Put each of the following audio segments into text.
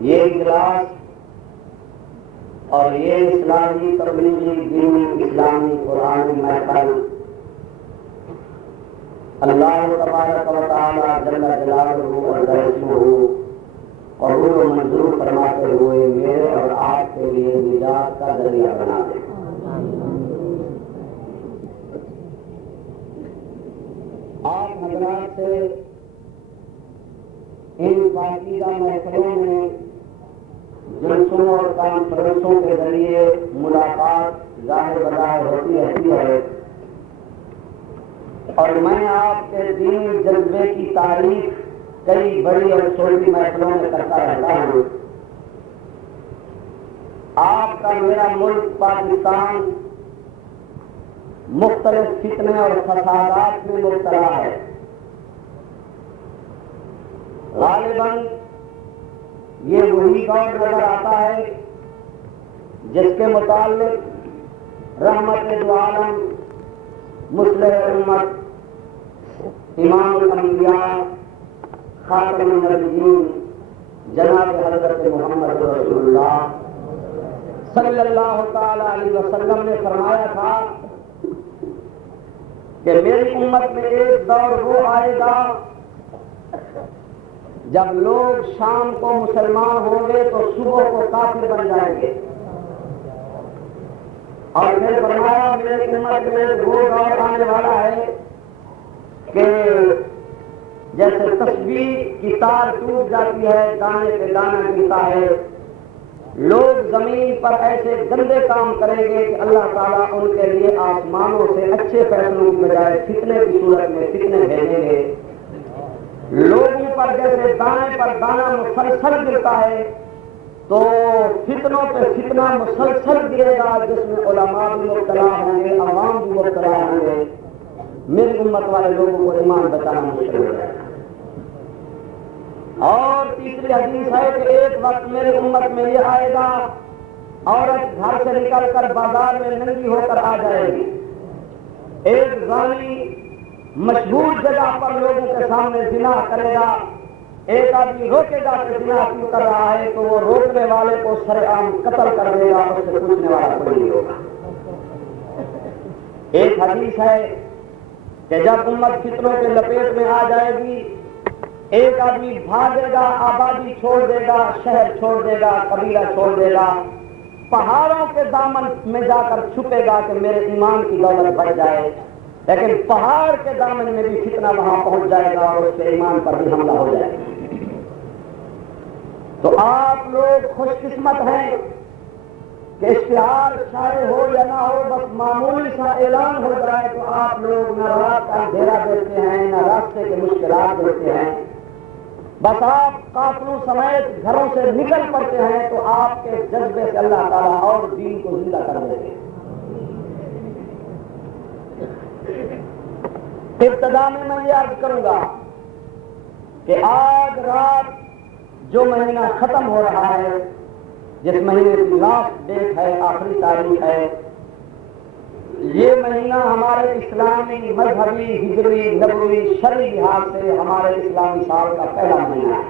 یہ اجلاس اور یہ اسلامی تبلیغی دینی اسلامی قرآنی محفل اللہ تبارک و تعالی جل جلالہ و عز اسمہ قبول و منظور فرماتے ہوئے میرے اور آپ کے لیے نجات کا ذریعہ بنا دے۔ آپ حضرات سے ان پاکیزہ محفلوں میں جلسوں اور کانفرنسوں کے ذریعے ملاقات ظاہر بظاہر ہوتی رہتی ہے، اور میں آپ کے دینی جذبے کی تعریف کئی بڑی اور چھوٹی محفلوں میں کرتا رہتا ہوں۔ آپ کا میرا ملک پاکستان مختلف فتنے اور فسادات میں مبتلا ہے۔ غالباً یہ وہی دور نظر آتا ہے جس کے متعلق رحمت دو عالم مصلح امت امام الانبیاء خاتم النبیین جناب حضرت محمد رسول اللہ صلی اللہ تعالی علیہ وسلم نے فرمایا تھا کہ میری امت میں ایک دور وہ آئے گا جب لوگ شام کو مسلمان ہوں گے تو صبح کو کافر بن جائیں گے، اور پھر فرمایا میری امت میں وہ دور آنے والا ہے کہ جیسے تسبیح کی تار ٹوٹ جاتی ہے، دانے پہ دانا گرتا ہے، لوگ زمین پر ایسے گندے کام کریں گے کہ اللہ تعالیٰ ان کے لیے آسمانوں سے اچھے فیصلوں کی بجائے فتنے کی صورت میں فتنے بھیجیں گے۔ لوگوں پر جیسے دانے پر دانا مسلسل گرتا ہے تو فتنوں پہ فتنہ مسلسل گرے گا، جس میں علماء بھی مبتلا ہوں گے، عوام بھی مبتلا ہوں گے، میری امت والے لوگوں کو ایمان بچانا مشکل ہو جائے گا۔ اور تیسری حدیث ہے کہ ایک وقت میری امت میں یہ آئے گا، عورت گھر سے نکل کر بازار میں ننگی ہو کر آ جائے گی، ایک زانی مشہور جگہ پر لوگوں کے سامنے زنا کرے گا، ایک آدمی روکے گا کہ زنا کیوں کر رہا ہے تو وہ روکنے والے کو سر عام قتل کر دے گا، اس سے پوچھنے والا کوئی نہیں ہوگا۔ ایک حدیث ہے کہ جب امت فتنوں کے لپیٹ میں آ جائے گی، ایک آدمی بھاگے گا، آبادی چھوڑ دے گا، شہر چھوڑ دے گا، قبیلہ چھوڑ دے گا، پہاڑوں کے دامن میں جا کر چھپے گا کہ میرے ایمان کی دولت بڑھ جائے، لیکن پہاڑ کے دامن میں بھی فتنہ وہاں پہنچ جائے گا اور اس کے ایمان پر بھی حملہ ہو جائے گا۔ تو آپ لوگ خوش قسمت ہیں کہ اشتہار شائع ہو یا نہ ہو، بس معمولی سا اعلان ہو جائے تو آپ لوگ نہ رات کا اندھیرا دیکھتے ہیں نہ راستے کے مشکلات دیکھتے ہیں، بس آپ قافلوں سمیت گھروں سے نکل پڑتے ہیں تو آپ کے جذبے سے اللہ تعالیٰ اور دین کو زندہ کر دیتے ہیں۔ ابتدا میں یہ عرض کروں گا کہ آج رات جو مہینہ ختم ہو رہا ہے، جس مہینے کی لاسٹ ڈیٹ ہے، آخری تاریخ ہے، یہ مہینہ ہمارے اسلامی مذہبی ہجری نبوی شرعی لحاظ سے ہمارے اسلامی سال کا پہلا مہینہ ہے۔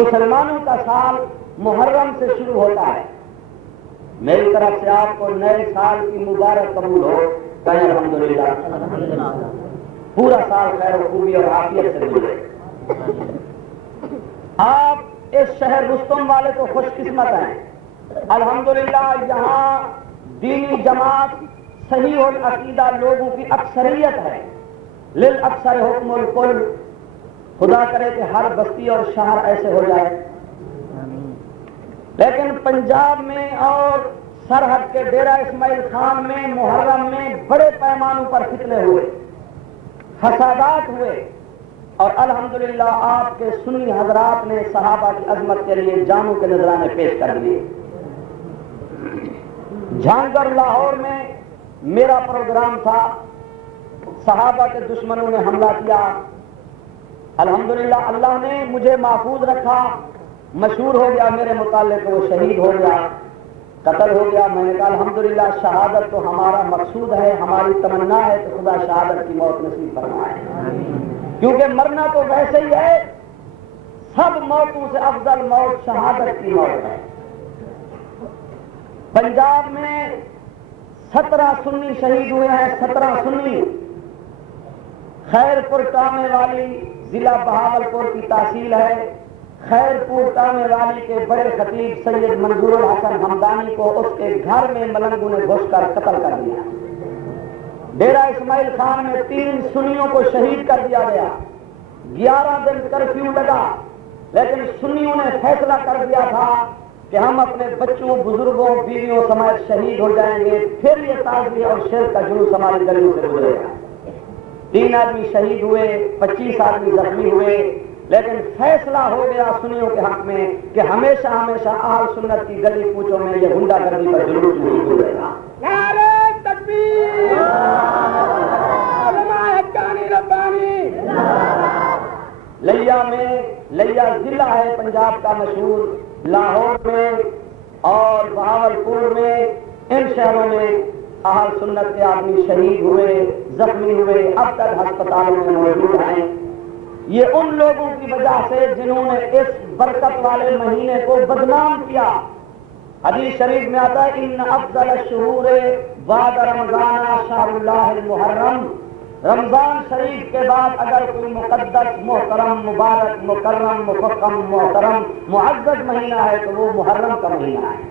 مسلمانوں کا سال محرم سے شروع ہوتا ہے۔ میری طرف سے آپ کو نئے سال کی مبارک قبول ہو، کہیں الحمدللہ، پورا سال خیر و خوبی اور عافیت سے گزرے۔ آپ اس شہر رستم والے تو خوش قسمت ہیں، الحمدللہ یہاں دینی جماعت صحیح العقیدہ لوگوں کی اکثریت ہے، للاکثر حکم الکل، خدا کرے کہ ہر بستی اور شہر ایسے ہو جائے۔ لیکن پنجاب میں اور سرحد کے ڈیرہ اسماعیل خان میں محرم میں بڑے پیمانوں پر فتنے ہوئے، فسادات ہوئے، اور الحمدللہ آپ کے سنی حضرات نے صحابہ کی عظمت کے لیے جانوں کے نذرانے پیش کر دیے۔ جھانگر لاہور میں میرا پروگرام تھا، صحابہ کے دشمنوں نے حملہ کیا، الحمدللہ اللہ نے مجھے محفوظ رکھا، مشہور ہو گیا میرے متعلق، وہ شہید ہو گیا، قتل ہو گیا۔ میں نے کہا الحمدللہ شہادت تو ہمارا مقصود ہے، ہماری تمنا ہے کہ خدا شہادت کی موت نصیب فرمائے، کیونکہ مرنا تو ویسے ہی ہے، سب موتوں سے افضل موت شہادت کی موت ہے۔ پنجاب میں 17 سنی شہید ہوئے ہیں، 17 سنی۔ خیرپور ٹامے والی ضلع بہاولپور کی تحصیل ہے۔ خیرپور ٹامے والی کے بڑے خطیب سید منظور الحسن ہمدانی کو اس کے گھر میں ملنگوں نے گھس کر قتل کر دیا۔ ڈیرہ اسماعیل خان میں 3 سنیوں کو شہید کر دیا گیا۔ 11 دن کرفیو لگا، لیکن سنیوں نے فیصلہ کر دیا تھا کہ ہم اپنے بچوں، بزرگوں، بیویوں سمیت شہید ہو جائیں گے، پھر یہ تعزیہ اور شرک کا جلوس ہمارے گلیوں سے گزرے گا۔ 3 آدمی شہید ہوئے، 25 آدمی زخمی ہوئے، لیکن فیصلہ ہو گیا سنیوں کے حق میں کہ ہمیشہ ہمیشہ اہل سنت کی گلی کوچوں میں یہ غنڈہ گردی کا جلوس نہیں گزرے گا۔ نعرہ تکبیر، علماء حقانی ربانی۔ لیا میں، لیا ضلع ہے پنجاب کا مشہور، لاہور میں اور بہاولپور میں، ان شہروں میں اہل سنت کے آدمی شہید ہوئے، زخمی ہوئے، اب تک ہسپتالوں میں موجود ہیں۔ یہ ان لوگوں کی وجہ سے جنہوں نے اس برکت والے مہینے کو بدنام کیا۔ حدیث شریف میں آتا ہے ان افضل الشہور بعد رمضان شہر اللہ المحرم، رمضان شریف کے بعد اگر کوئی مقدس، محترم، مبارک، مکرم، مفخم، محترم، معزز مہینہ ہے تو وہ محرم کا مہینہ ہے۔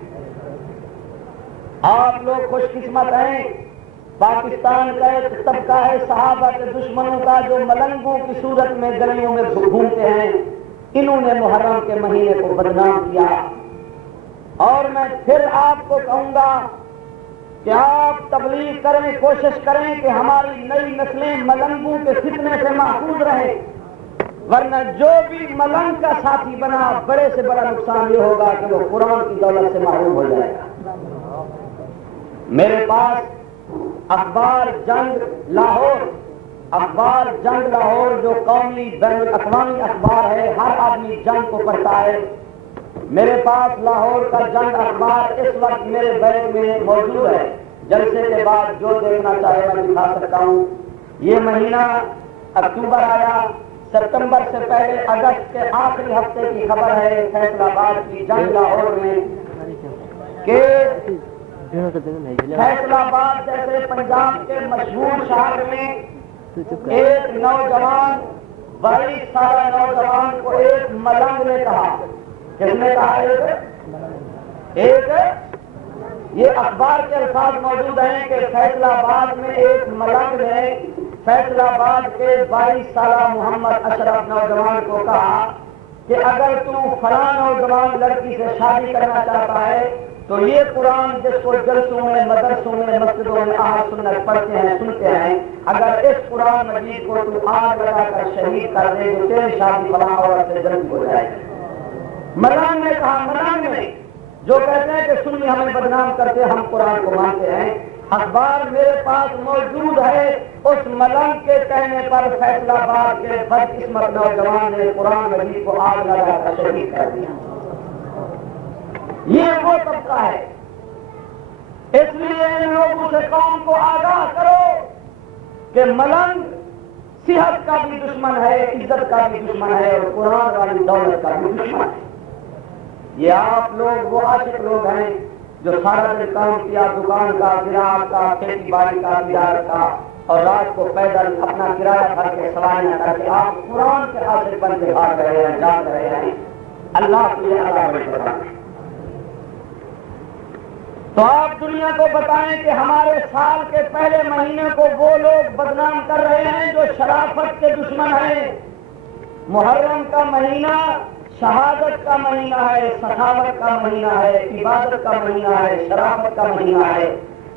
آپ لوگ خوش قسمت ہیں، پاکستان کا ایک طبقہ ہے صحابہ کے دشمنوں کا جو ملنگوں کی صورت میں گلیوں میں گھومتے ہیں، انہوں نے محرم کے مہینے کو بدنام کیا۔ اور میں پھر آپ کو کہوں گا کہ آپ تبلیغ کریں، کوشش کریں کہ ہماری نئی نسلیں ملنگوں کے فتنے سے محفوظ رہیں، ورنہ جو بھی ملنگ کا ساتھی بنا بڑے سے بڑا نقصان یہ ہوگا کہ وہ قرآن کی دولت سے محروم ہو جائے گا۔ میرے پاس اخبار جنگ لاہور، اخبار جنگ لاہور جو قومی بین الاقوامی اخبار ہے، ہر آدمی جنگ کو پڑھتا ہے۔ میرے پاس لاہور کا جنگ اخبار اس وقت میرے بیگ میں موجود ہے، جلسے کے بعد جو دیکھنا چاہے میں دکھا سکتا ہوں۔ یہ مہینہ اکتوبر آیا، ستمبر سے پہلے اگست کے آخری ہفتے کی خبر ہے فیصل آباد کی جنگ لاہور میں کہ فیصل آباد جیسے پنجاب کے مشہور شہر میں ایک نوجوان، 22 سالہ نوجوان کو ایک ملنگ نے کہا، کس نے کہا؟ ایک یہ اخبار کے الفاظ موجود ہیں کہ فیصل آباد میں ایک ملنگ نے فیصل آباد کے 22 سالہ محمد اشرف نوجوان کو کہا کہ اگر تو فلاں نوجوان لڑکی سے شادی کرنا چاہتا ہے تو یہ قرآن جس کو جلسوں میں، مدرسوں میں، مسجدوں میں اہل سنت پڑھتے ہیں، سنتے ہیں، اگر اس قرآن مجید کو تو آگ لگا کر شہید کر دے تو تیری شادی فلاں عورت سے جلد ہو جائے گی۔ ملنگ نے کہا، ملنگ نے جو کہتے ہیں کہ سنی ہمیں بدنام کرتے ہم قرآن کو مانتے ہیں، اخبار میرے پاس موجود ہے، اس ملنگ کے کہنے پر فیصل آباد کے بدقسمت نوجوان نے قرآن مجید کو آگ لگا کر شہید کر دیا۔ یہ وہ طبقہ ہے، اس لیے ان لوگوں سے قوم کو آگاہ کرو کہ ملنگ صحت کا بھی دشمن ہے، عزت کا بھی دشمن ہے، اور قرآن والی دولت کا بھی دشمن ہے۔ یہ آپ لوگ وہ عاشق لوگ ہیں جو سارا دن کام کیا، دکان کا، زراعت کا، کھیتی باڑی کا، تجارت کا، اور رات کو پیدل اپنا کرایہ بھر کے سوائیاں کر کے آپ قرآن کے عاشق بن کے بھاگ رہے ہیں، جاگ رہے ہیں۔ اللہ کے لیے اللہ بڑے۔ تو آپ دنیا کو بتائیں کہ ہمارے سال کے پہلے مہینے کو وہ لوگ بدنام کر رہے ہیں جو شرافت کے دشمن ہیں۔ محرم کا مہینہ شہادت کا مہینہ ہے، سخاوت کا مہینہ ہے، عبادت کا مہینہ ہے، شرافت کا مہینہ ہے،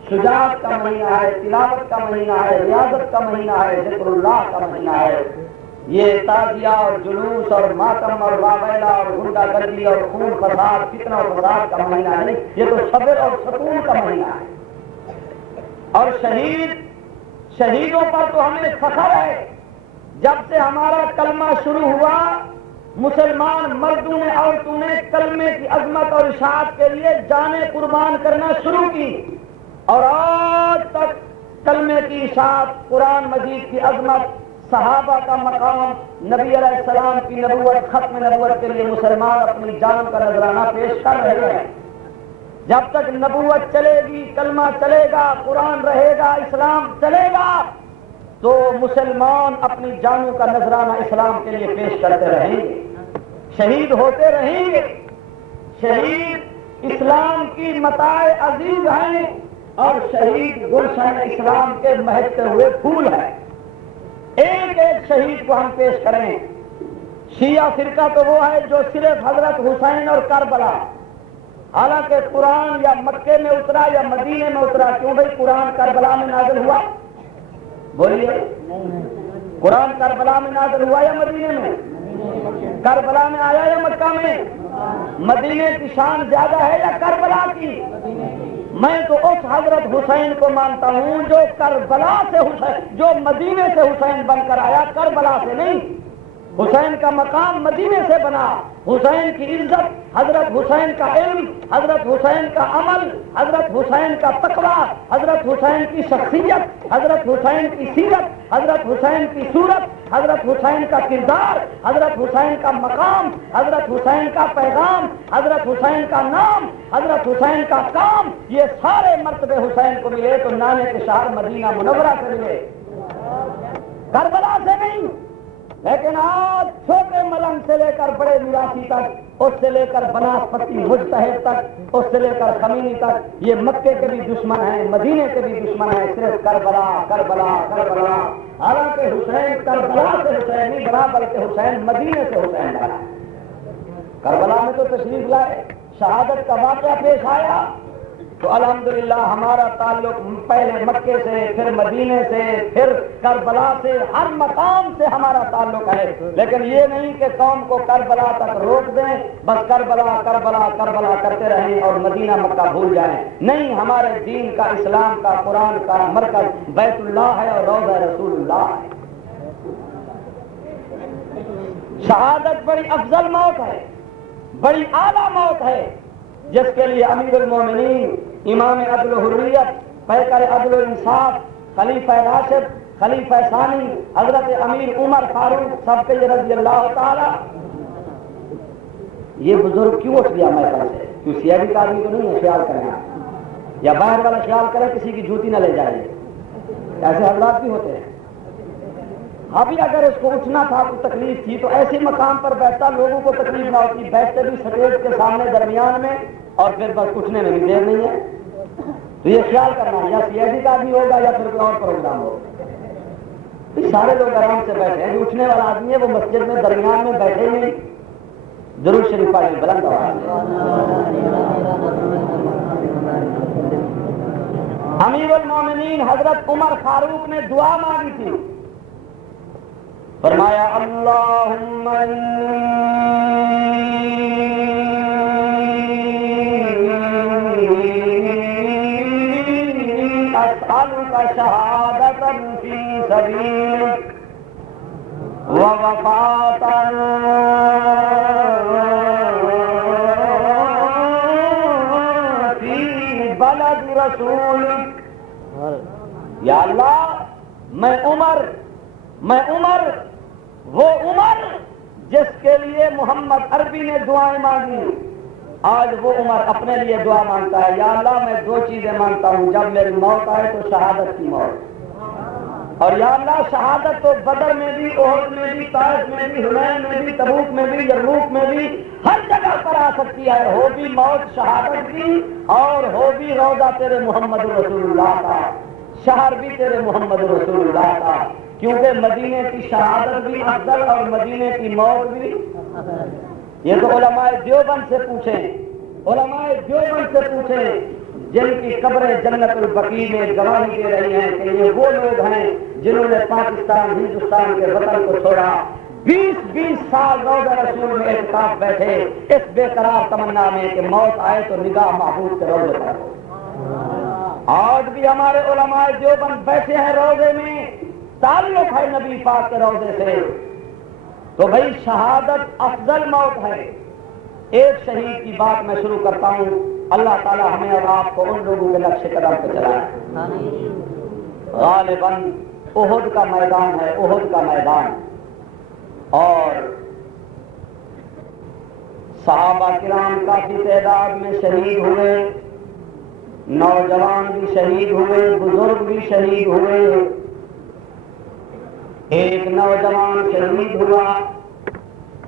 شجاعت کا مہینہ ہے، تلاوت کا مہینہ ہے، ریاضت کا مہینہ ہے، ذکر اللہ کا مہینہ ہے۔ یہ تعزیہ اور جلوس اور ماتم اور واویلا اور غنڈہ گردی اور خون فساد، فتنہ اور فساد کا مہینہ نہیں، یہ تو صبر اور سکون کا مہینہ ہے۔ اور شہیدوں پر تو ہمیں فخر ہے۔ جب سے ہمارا کلمہ شروع ہوا، مسلمان مردوں نے، عورتوں نے کلمے کی عظمت اور اشاعت کے لیے جانیں قربان کرنا شروع کی، اور آج تک کلمے کی اشاعت، قرآن مجید کی عظمت، صحابہ کا مقام، نبی علیہ السلام کی نبوت، ختم نبوت کے لیے مسلمان اپنی جان کا نذرانہ پیش کر رہے ہیں۔ جب تک نبوت چلے گی، کلمہ چلے گا، قرآن رہے گا، اسلام چلے گا، تو مسلمان اپنی جانوں کا نذرانہ اسلام کے لیے پیش کرتے رہیں گے، شہید ہوتے رہیں گے۔ شہید اسلام کی متاع عزیز ہیں اور شہید گلشن اسلام کے مہکتے ہوئے پھول ہیں۔ ایک ایک شہید کو ہم پیش کریں۔ شیعہ فرقہ تو وہ ہے جو صرف حضرت حسین اور کربلا، حالانکہ قرآن یا مکے میں اترا یا مدینے میں اترا۔ کیوں بھائی قرآن کربلا میں نازل ہوا؟ بولیے، قرآن کربلا میں نازل ہوا یا مدینے میں؟ کربلا میں آیا یا مکہ میں؟ مدینے کی شان زیادہ ہے یا کربلا کی؟ میں تو اس حضرت حسین کو مانتا ہوں جو کربلا سے حسین، جو مدینے سے حسین بن کر آیا، کربلا سے نہیں۔ حسین کا مقام مدینے سے بنا۔ حسین کی عزت، حضرت حسین کا علم، حضرت حسین کا عمل، حضرت حسین کا تقویٰ، حضرت حسین کی شخصیت، حضرت حسین کی سیرت، حضرت حسین کی صورت، حضرت حسین کا کردار، حضرت حسین کا مقام، حضرت حسین کا پیغام، حضرت حسین کا نام، حضرت حسین کا کام، یہ سارے مرتبے حسین کو ملے تو نانے کے شہر مدینہ منورہ سے ملے، کربلا سے نہیں۔ لیکن آج چھوٹے ملنگ سے لے کر بڑے میراثی تک، اس سے لے کر بناسپتی مجتہد تک، اس سے لے کر خمینی تک، یہ مکے کے بھی دشمن ہیں، مدینے کے بھی دشمن ہیں، صرف کربلا کربلا کربلا۔ حالانکہ حسین کربلا سے حسین نہیں بنا، بلکہ حسین مدینے سے حسین بنا۔ کربلا میں تو تشریف لائے، شہادت کا واقعہ پیش آیا تو الحمدللہ ہمارا تعلق پہلے مکے سے، پھر مدینے سے، پھر کربلا سے، ہر مقام سے ہمارا تعلق ہے۔ لیکن یہ نہیں کہ قوم کو کربلا تک روک دیں، بس کربلا کربلا کربلا کرتے رہیں اور مدینہ مکہ بھول جائیں۔ نہیں، ہمارے دین کا، اسلام کا، قرآن کا مرکز بیت اللہ ہے اور روضہ رسول اللہ ہے۔ شہادت بڑی افضل موت ہے، بڑی اعلیٰ موت ہے، جس کے لیے امیر المومنین، امام عدل و حریت، پیکر عدل و انصاف، خلیفہ راشد، خلیفہ ثانی، حضرت امیر عمر فاروق سب کے رضی اللہ تعالی۔ یہ بزرگ کیوں اٹھ گیا محفل سے؟ کیوں سیاسی کا آدمی تو نہیں ہے؟ خیال کریں یا باہر والا خیال کریں کسی کی جوتی نہ لے جائے، ایسے حضرات بھی ہوتے ہیں۔ ابھی اگر اس کو اٹھنا تھا تو تکلیف تھی تو ایسے مقام پر بیٹھتا، لوگوں کو تکلیف نہ ہوتی، بیٹھتے بھی سٹیج کے سامنے درمیان میں، اور پھر بس اٹھنے میں بھی دیر نہیں ہے۔ تو یہ خیال کرنا یا سی آئی ڈی کا بھی ہوگا یا پھر کوئی اور پروگرام ہوگا۔ سارے لوگ آرام سے بیٹھے ہیں، اٹھنے والا آدمی ہے وہ مسجد میں درمیان میں بیٹھے نہیں۔ درود شریف پڑھیں بلند آواز سے۔ امیر المومنین حضرت عمر فاروق نے دعا مانگی تھی، فرمایا اللہم اسألک شہادتا فی سبیلک ووفاتا فی بلد رسولک۔ یا اللہ، میں عمر وہ عمر جس کے لیے محمد عربی نے دعائیں مانگی، آج وہ عمر اپنے لیے دعا مانگتا ہے، یا اللہ میں دو چیزیں مانگتا ہوں، جب میری موت آئے تو شہادت کی موت، اور یا اللہ شہادت تو بدر میں بھی، احد میں بھی، طائف میں بھی، حنین میں بھی، تبوک میں بھی، یرموک میں بھی، ہر جگہ پر آ سکتی ہے، ہو بھی موت شہادت کی اور ہو بھی روضہ تیرے محمد رسول اللہ کا، شہر بھی تیرے محمد رسول اللہ کا، کیونکہ مدینے کی شہادت بھی افضل اور مدینے کی موت بھی۔ یہ تو علماء دیوبند سے پوچھیں، علماء دیوبند سے پوچھیں جن کی قبریں جنت البقیع میں گواہی دے رہی ہیں کہ یہ وہ لوگ ہیں جنہوں نے پاکستان ہندوستان کے وطن کو چھوڑا، 20 سال روضہ رسول میں اعتکاف بیٹھے اس بے قرار تمنا میں کہ موت آئے تو نگاہ محبوب کے روضے پر ہو۔ آج بھی ہمارے علماء دیوبند بیٹھے ہیں روضے میں، تعلق ہے نبی پاک کے روضے سے، تو بھائی شہادت افضل موت ہے۔ ایک شہید کی بات میں شروع کرتا ہوں، اللہ تعالی ہمیں اور آپ کو ان لوگوں کے نقش قدم پہ چلائے۔ غالباً احد کا میدان ہے، احد کا میدان، اور صحابہ کرام کافی تعداد میں شہید ہوئے، نوجوان بھی شہید ہوئے، بزرگ بھی شہید ہوئے۔ ایک نوجوان شہید ہوا،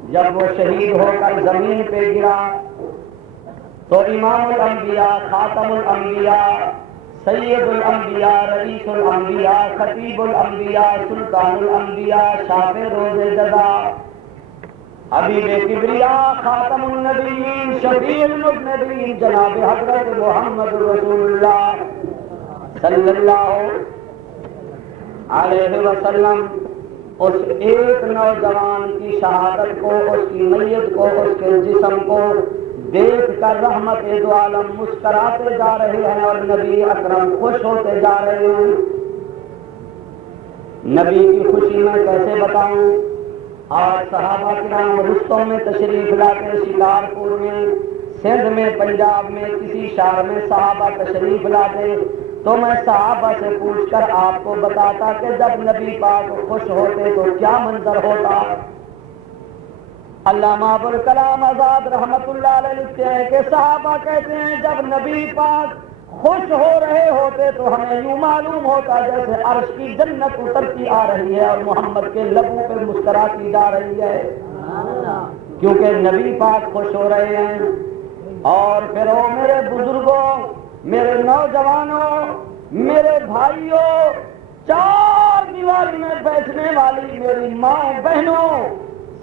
جب وہ شہید ہو کر زمین پہ گرا تو امام الانبیاء، خاتم الانبیاء، سید الانبیاء، رئیس الانبیاء، خطیب الانبیاء، سلطان الانبیاء، شاف روز جزا، حبیب کبریا، خاتم النبیین، شفیع المذنبین، جناب حضرت محمد رسول اللہ صلی اللہ علیہ وسلم اس ایک نوجوان کی شہادت کو، اس کی میت کو، اس کے جسم کو دیکھ کر رحمت دو عالم مسکراتے جا رہے ہیں اور نبی اکرم خوش ہوتے جا رہے ہیں۔ نبی کی خوشی میں کیسے بتاؤں؟ آج صحابہ کرام رستم میں تشریف لاتے، شکارپور میں، سندھ میں، پنجاب میں، کسی شہر میں صحابہ تشریف لاتے تو میں صحابہ سے پوچھ کر آپ کو بتاتا کہ جب نبی پاک خوش ہوتے تو کیا منظر ہوتا۔ علامہ ابوالکلام آزاد رحمت اللہ علیہ لکھتے ہیں کہ صحابہ کہتے ہیں جب نبی پاک خوش ہو رہے ہوتے تو ہمیں یوں معلوم ہوتا جیسے عرش کی جنت اترتی آ رہی ہے اور محمد کے لبوں پہ مسکراتی جا رہی ہے، کیونکہ نبی پاک خوش ہو رہے ہیں۔ اور پھر او میرے بزرگوں، میرے نوجوانوں، میرے بھائیوں، چار دیواری میں بیٹھنے والی میری ماں بہنوں،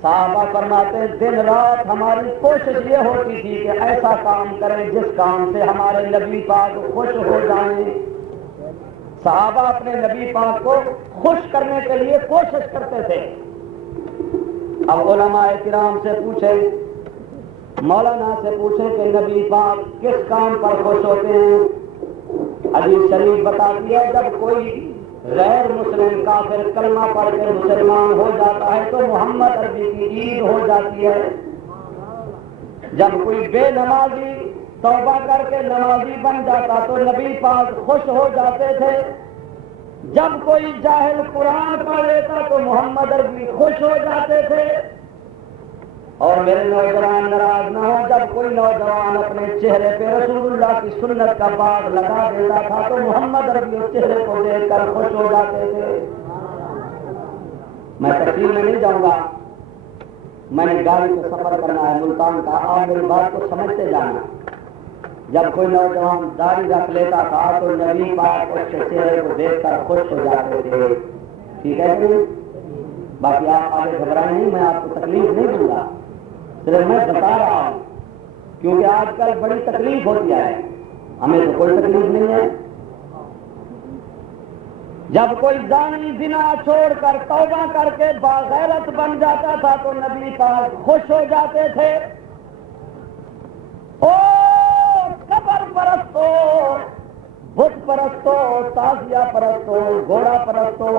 صحابہ فرماتے دن رات ہماری کوشش یہ ہوتی تھی کہ ایسا کام کریں جس کام سے ہمارے نبی پاک خوش ہو جائیں۔ صحابہ اپنے نبی پاک کو خوش کرنے کے لیے کوشش کرتے تھے۔ اب علماء کرام سے پوچھیں، مولانا سے پوچھیں کہ نبی پاک کس کام پر خوش ہوتے ہیں؟ حدیث شریف بتاتی ہے جب کوئی غیر مسلم کافر کلمہ پڑھ کے مسلمان ہو جاتا ہے تو محمد عربی کی عید ہو جاتی ہے۔ جب کوئی بے نمازی توبہ کر کے نمازی بن جاتا تو نبی پاک خوش ہو جاتے تھے۔ جب کوئی جاہل قرآن پڑھ لیتا تو محمد عربی خوش ہو جاتے تھے۔ اور میرے نوجوان ناراض نہ ہو، جب کوئی نوجوان اپنے چہرے پہ رسول اللہ کی سنت کا باغ لگا دیتا تھا تو محمد عربی اس چہرے کو دیکھ کر خوش ہو جاتے تھے۔ میں تفصیل میں نہیں جاؤں گا، میں نے گاڑی کو سفر کرنا ہے ملتان کا، آپ میری بات کو سمجھتے جانا۔ جب کوئی نوجوان داڑھی رکھ لیتا تھا تو نبی پاک اس کے چہرے کو دیکھ کر خوش ہو جاتے تھے۔ ٹھیک ہے جی؟ باقی آپ آگے گھبرائیں نہیں، میں آپ کو تکلیف نہیں دوں گا، صرف میں بتا رہا ہوں، کیونکہ آج کل بڑی تکلیف ہوتی ہے، ہمیں تو کوئی تکلیف نہیں ہے۔ جب کوئی زانی زنا چھوڑ کر توبہ کر کے باغیرت بن جاتا تھا تو نبی پاک خوش ہو جاتے تھے۔ او قبر پرستو، بت پرستو، تازیہ پرستو، گھوڑا پرستو،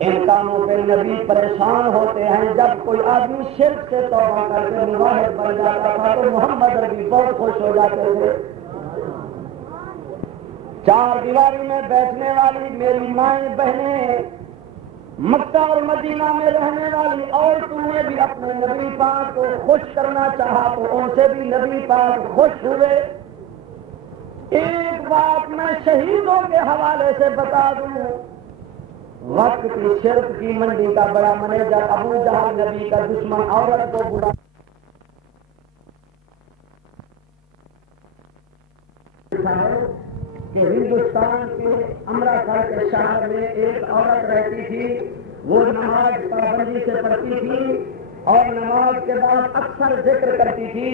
ان کاموں پہ نبی پریشان ہوتے ہیں۔ جب کوئی آدمی شرک سے توبہ کر کے موحد بن جاتا تھا تو محمد عربی بہت خوش ہو جاتے تھے۔ چار دیواری میں بیٹھنے والی میری مائیں بہنیں، مکہ اور مدینہ میں رہنے والی عورتوں نے بھی اپنے نبی پاک کو خوش کرنا چاہا تو ان سے بھی نبی پاک خوش ہوئے۔ ایک بات میں شہیدوں کے حوالے سے بتا دوں، وقت کی شرک کی منڈی کا بڑا منیجر ابو جہل نبی کا دشمن عورت کو برا کہ ہندوستان کے امرتسر کے شہر میں ایک عورت رہتی تھی، وہ نماز پابندی سے پڑھتی تھی اور نماز کے بعد اکثر ذکر کرتی تھی،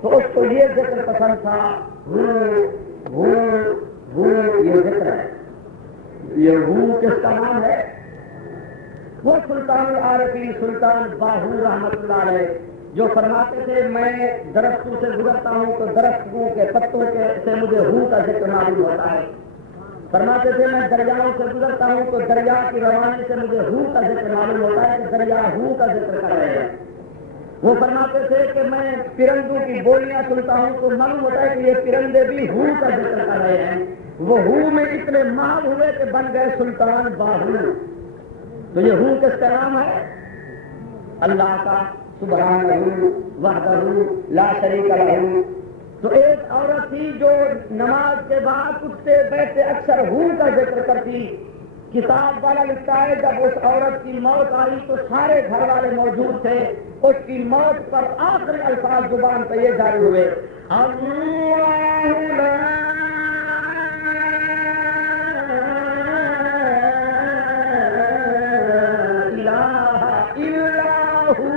تو اس کو یہ ذکر پسند تھا، یہ ذکر ہے، یہ کس کا نام ہے؟ وہ سلطان العارفین سلطان باہو رحمت اللہ علیہ، جو فرماتے تھے میں درختوں سے گزرتا ہوں تو درختوں کے پتوں سے مجھے ہو کا ذکر معلوم ہوتا ہے۔ فرماتے تھے میں دریاؤں سے گزرتا ہوں تو دریا کی روانی سے مجھے ہو کا ذکر معلوم ہوتا ہے کہ دریا ہو کا ذکر کر رہے ہیں۔ وہ فرماتے تھے کہ میں پرندوں کی بولیاں سنتا ہوں تو معلوم ہوتا ہے کہ یہ پرندے بھی ہو کا ذکر کر رہے ہیں. وہ ہو میں اتنے ماہر ہوئے کہ بن گئے سلطان باہو. تو یہ ہو کس کا نام ہے؟ اللہ کا، سبحانہ وحدہ لا شریک لہ. تو ایک عورت تھی جو نماز کے بعد اٹھتے بیٹھتے اکثر ہو کا ذکر کرتی. کتاب والا لکھتا ہے جب اس عورت کی موت آئی تو سارے گھر والے موجود تھے. اس کی موت پر آخری الفاظ زبان پہ یہ جاری ہوئے، اللہ لا الہ الا ہو.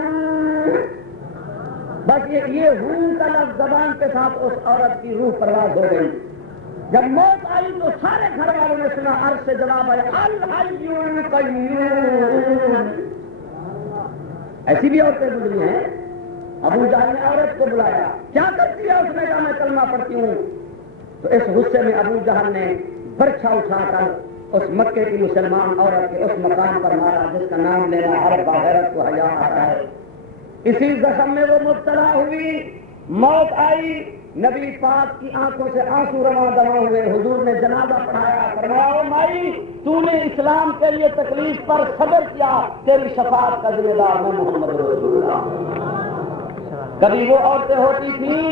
بس یہ ہو کا لفظ زبان کے ساتھ اس عورت کی روح پرواز ہو گئی. جب موت آئی تو سارے گھر والوں نے سنا، عرش سے جواب آیا الحی القیوم. ایسی بھی عورتیں گزری ہیں. ابو جہل نے عورت کو بلایا، کیا کرتی ہے؟ اس نے کہا میں کلمہ پڑھتی ہوں. تو اس غصے میں ابو جہل نے برچھا اٹھا کر اس مکے کی مسلمان عورت کے اس مقام پر مارا جس کا نام لینا ہر باغیرت کو حیا آتا ہے. اسی زخم میں وہ مبتلا ہوئی، موت آئی. نبی پاک کی آنکھوں سے آنسو رواں دواں ہوئے. حضور نے جنازہ پڑھایا، فرمایا مائی تو نے اسلام کے لیے تکلیف پر صبر کیا، تیری شفاعت کا ذمہ دار میں محمد رسول اللہ. کبھی وہ عورتیں ہوتی تھیں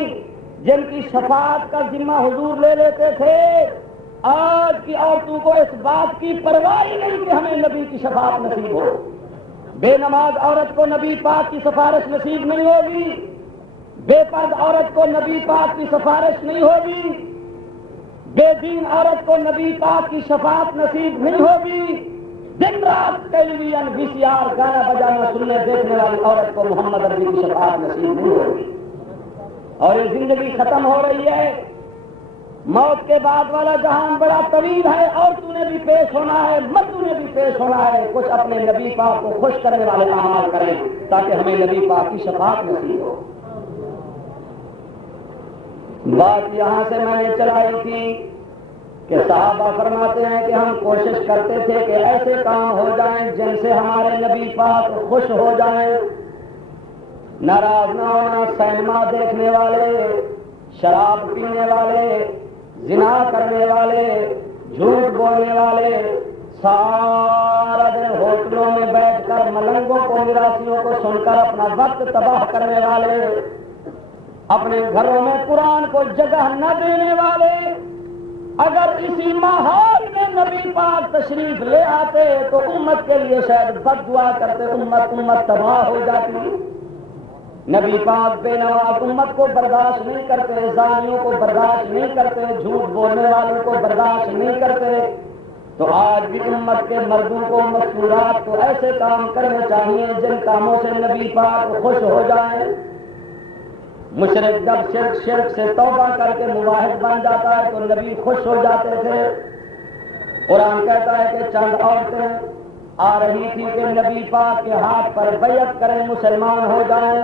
جن کی شفاعت کا ذمہ حضور لے لیتے تھے. آج کی عورتوں کو اس بات کی پرواہ ہی نہیں کہ ہمیں نبی کی شفاعت نصیب ہو. بے نماز عورت کو نبی پاک کی سفارش نصیب نہیں ہوگی، بے پرد عورت کو نبی پاک کی سفارش نہیں ہوگی، بے دین عورت کو نبی پاک کی شفاعت نصیب نہیں ہوگی. دن رات ٹیلی ویژن وی سی آر گانا بجانا سننے دیکھنے والی عورت کو محمد عربی کی شفاعت نصیب نہیں ہوگی. اور یہ زندگی ختم ہو رہی ہے. موت کے بعد والا جہان بڑا طویل ہے. عورتوں نے بھی پیش ہونا ہے، مردوں نے بھی پیش ہونا ہے. کچھ اپنے نبی پاک کو خوش کرنے والے اعمال کریں تاکہ ہمیں نبی پاک کی شفاعت نصیب ہو. بات یہاں سے میں نے چلائی تھی کہ صحابہ فرماتے ہیں کہ ہم کوشش کرتے تھے کہ ایسے کام ہو جائیں جن سے ہمارے نبی پاک خوش ہو جائیں. ناراض نہ ہونا. سینما دیکھنے والے، شراب پینے والے، زنا کرنے والے، جھوٹ بولنے والے، سارا دن ہوٹلوں میں بیٹھ کر ملنگوں کو، میراثیوں کو سن کر اپنا وقت تباہ کرنے والے، اپنے گھروں میں قرآن کو جگہ نہ دینے والے، اگر اسی ماحول میں نبی پاک تشریف لے آتے تو امت کے لیے شاید بد دعا کرتے، امت تباہ ہو جاتی. نبی پاک بے نواز امت کو برداشت نہیں کرتے، زانیوں کو برداشت نہیں کرتے، جھوٹ بولنے والوں کو برداشت نہیں کرتے. تو آج بھی امت کے مردوں کو، مستورات کو ایسے کام کرنے چاہیے جن کاموں سے نبی پاک خوش ہو جائیں. مشرک جب شرک سے توبہ کر کے مواحد بن جاتا ہے تو نبی خوش ہو جاتے تھے. قرآن کہتا ہے کہ چند عورتیں آ رہی تھی کہ نبی پاک کے ہاتھ پر بیعت کریں، مسلمان ہو جائیں.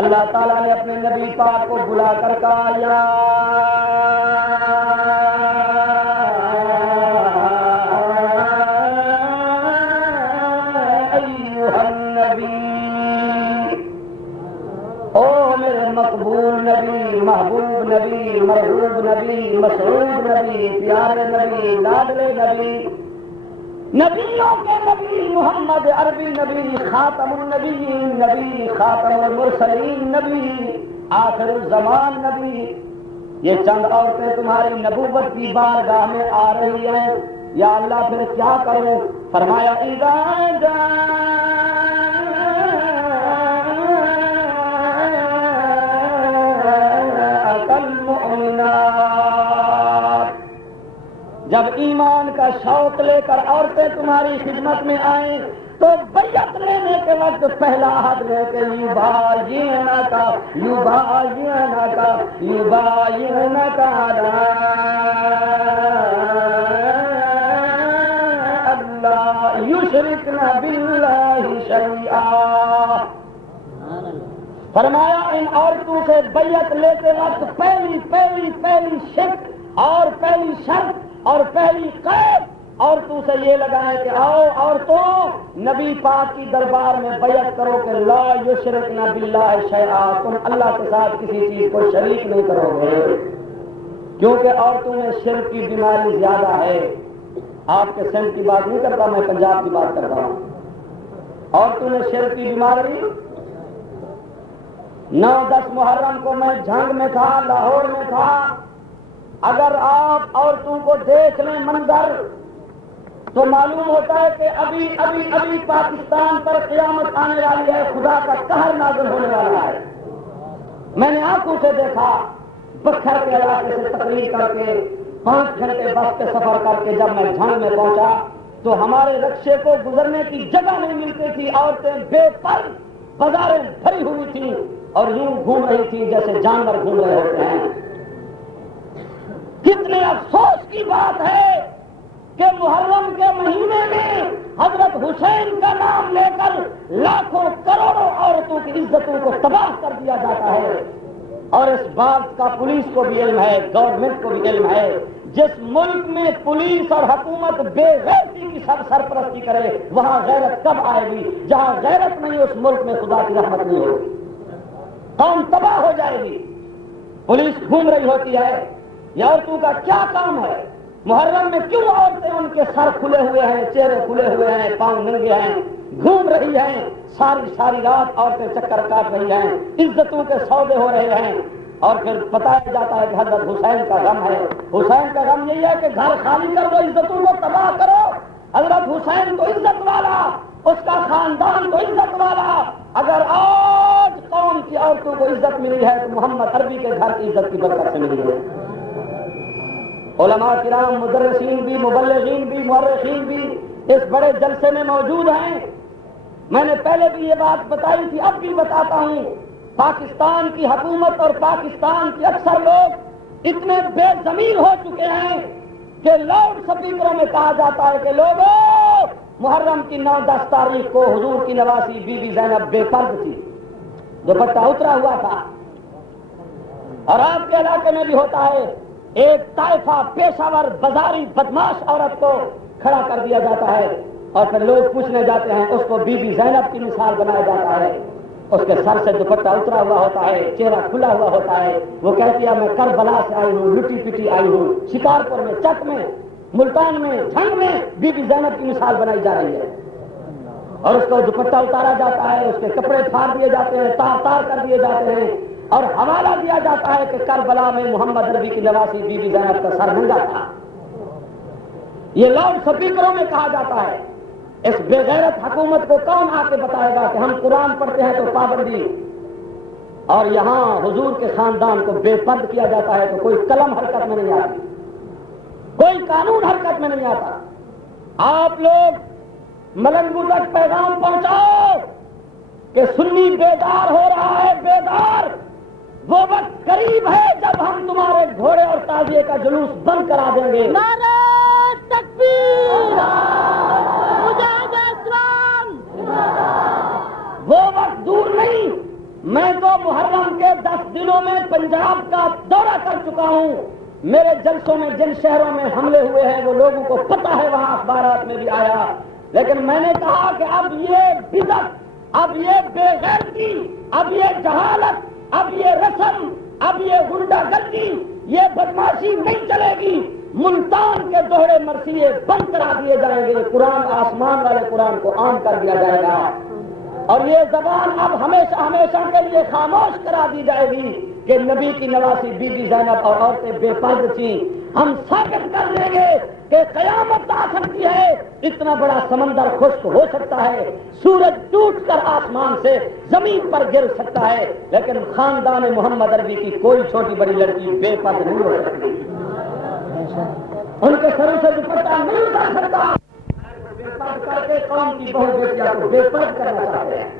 اللہ تعالیٰ نے اپنے نبی پاک کو بلا کر کہا یا ایھا النبی، او میرے مقبول نبی، محبوب نبی، مرغوب نبی، مسعود نبی، پیارے نبی، لاڈلے نبی، نبیوں کے نبی، محمد عربی نبی، خاتم النبیین نبی، خاتم المرسلین نبی، آخر الزمان نبی. یہ چند عورتیں تمہاری نبوت کی بارگاہ میں آ رہی ہیں، یا اللہ پھر کیا کروں؟ فرمایا اذا جب ایمان کا شوق لے کر عورتیں تمہاری خدمت میں آئیں تو بیعت لینے کے وقت پہلا عہد لے کے یبایعنک اللہ یشرکن باللہ شیئا. فرمایا ان عورتوں سے بیعت لیتے وقت پہلی شرک اور پہلی شرط اور پہلی قید عورتوں سے یہ لگائیں کہ آؤ عورتوں نبی پاک کی دربار میں بیعت کرو کہ لا یشرکن باللہ شیئا، تم اللہ کے ساتھ کسی چیز کو شریک نہیں کرو گے، کیونکہ عورتوں میں شرک کی بیماری زیادہ ہے۔ آپ کے سندھ کی بات نہیں کرتا، میں پنجاب کی بات کرتا ہوں۔ عورتوں میں شرک کی بیماری 9-10 محرم کو میں جھنگ میں تھا، لاہور میں تھا۔ اگر آپ عورتوں کو دیکھ لیں منظر تو معلوم ہوتا ہے کہ ابھی پاکستان پر قیامت آنے والی ہے، خدا کا قہر نازل ہونے والا ہے۔ میں نے آنکھوں سے دیکھا، بکھر کے علاقے سے تقریر کر کے 5 گھنٹے بس پہ سفر کر کے جب میں جھنگ میں پہنچا تو ہمارے رکشے کو گزرنے کی جگہ نہیں ملتی تھی، عورتیں بے پر بازاریں بھری ہوئی تھیں اور یوں گھوم رہی تھی جیسے جانور گھوم رہے ہوتے ہیں۔ کتنے افسوس کی بات ہے کہ محرم کے مہینے میں حضرت حسین کا نام لے کر لاکھوں کروڑوں عورتوں کی عزتوں کو تباہ کر دیا جاتا ہے، اور اس بات کا پولیس کو بھی علم ہے، گورنمنٹ کو بھی علم ہے۔ جس ملک میں پولیس اور حکومت بے غیرتی کی سرپرستی کرے وہاں غیرت کب آئے گی؟ جہاں غیرت نہیں اس ملک میں خدا کی رحمت نہیں ہوگی، قوم تباہ ہو جائے گی۔ پولیس گھوم رہی ہوتی ہے، یہ عورتوں کا کیا کام ہے؟ محرم میں کیوں عورتیں ان کے سر کھلے ہوئے ہیں، چہرے کھلے ہوئے ہیں، پاؤں ننگے ہیں، گھوم رہی ہیں، ساری رات عورتیں چکر کاٹ رہی ہیں، عزتوں کے سودے ہو رہے ہیں، اور پھر بتایا جاتا ہے کہ حضرت حسین کا غم ہے۔ حسین کا غم یہی ہے کہ گھر خالی کر دو، عزتوں کو تباہ کرو۔ حضرت حسین تو عزت والا، اس کا خاندان تو عزت والا۔ اگر آج قوم کی عورتوں کو عزت ملی ہے تو محمد عربی کے گھر کی عزت کی برکت سے ملی ہے۔ علماء کرام، مدرسین بھی، مبلغین بھی، مورخین بھی اس بڑے جلسے میں موجود ہیں۔ میں نے پہلے بھی یہ بات بتائی تھی، اب بھی بتاتا ہوں، پاکستان کی حکومت اور پاکستان کے اکثر لوگ اتنے بے ضمیر ہو چکے ہیں کہ لاؤڈ سپیکروں میں کہا جاتا ہے کہ لوگوں، محرم کی 9-10 تاریخ کو حضور کی نواسی بی بی زینب بے پرد تھی، دوپٹہ اترا ہوا تھا۔ اور آپ کے علاقے میں بھی ہوتا ہے، ایک طائفہ پیشہ ور بازاری بدماش عورت کو کھڑا کر دیا جاتا ہے اور پھر لوگ پوچھنے جاتے ہیں، اس کو بی بی زینب کی مثال بنایا جاتا ہے، اس کے سر سے دوپٹہ اترا ہوا ہوتا ہے، چہرہ کھلا ہوا ہوتا ہے، وہ کہتی ہے میں کربلا سے آئی ہوں، لٹی پٹی آئی ہوں، شکارپور میں، چک میں، ملتان میں، جھنگ میں بی بی زینب کی مثال بنائی جا رہی ہے، اور اس کو دوپٹہ اتارا جاتا ہے، اس کے کپڑے پھاڑ دیے جاتے ہیں، تار کر دیے جاتے ہیں، اور حوالہ دیا جاتا ہے کہ کربلا میں محمد عربی کی نواسی بی بی زینب کا سر ننگا تھا۔ یہ لاؤڈ سپیکروں میں کہا جاتا ہے۔ اس بے غیرت حکومت کو کون آ کے بتائے گا کہ ہم قرآن پڑھتے ہیں تو پابندی، اور یہاں حضور کے خاندان کو بے پرد کیا جاتا ہے تو کوئی قلم حرکت میں نہیں آتی، کوئی قانون حرکت میں نہیں آتا۔ آپ لوگ ملنگو تک پیغام پہنچاؤ کہ سنی بیدار ہو رہا ہے، بیدار، وہ وقت قریب ہے جب ہم تمہارے گھوڑے اور تعزیے کا جلوس بند کرا دیں گے۔ نعرہ تکبیر، مجاہد اسلام، وہ وقت دور نہیں۔ میں تو محرم کے 10 دنوں میں پنجاب کا دورہ کر چکا ہوں۔ میرے جلسوں میں جن شہروں میں حملے ہوئے ہیں وہ لوگوں کو پتہ ہے، وہاں اخبارات میں بھی آیا، لیکن میں نے کہا کہ اب یہ بدعت، اب یہ بے غیرتی، اب یہ جہالت، اب یہ رسم، اب یہ غنڈہ گردی، یہ بدماشی نہیں چلے گی۔ ملتان کے دوہرے مرثیے بند کرا دیے جائیں گے، قرآن، آسمان والے قرآن کو عام کر دیا جائے گا، اور یہ زبان اب ہمیشہ ہمیشہ کے لیے خاموش کرا دی جائے گی کہ نبی کی نواسی بی بی زینب اور عورتیں بے پرد تھیں۔ ہم ثابت کر دیں گے کہ قیامت آ سکتی ہے، اتنا بڑا سمندر خشک ہو سکتا ہے، سورج ٹوٹ کر آسمان سے زمین پر گر سکتا ہے، لیکن خاندان محمد عربی کی کوئی چھوٹی بڑی لڑکی بے پرد نہیں ہو سکتی، ان کے سروں سے دوپٹہ نہیں اتر سکتا۔ بے پرد کر کے قوم کی بہو بیٹیاں کو بے پرد کرنا چاہتے ہیں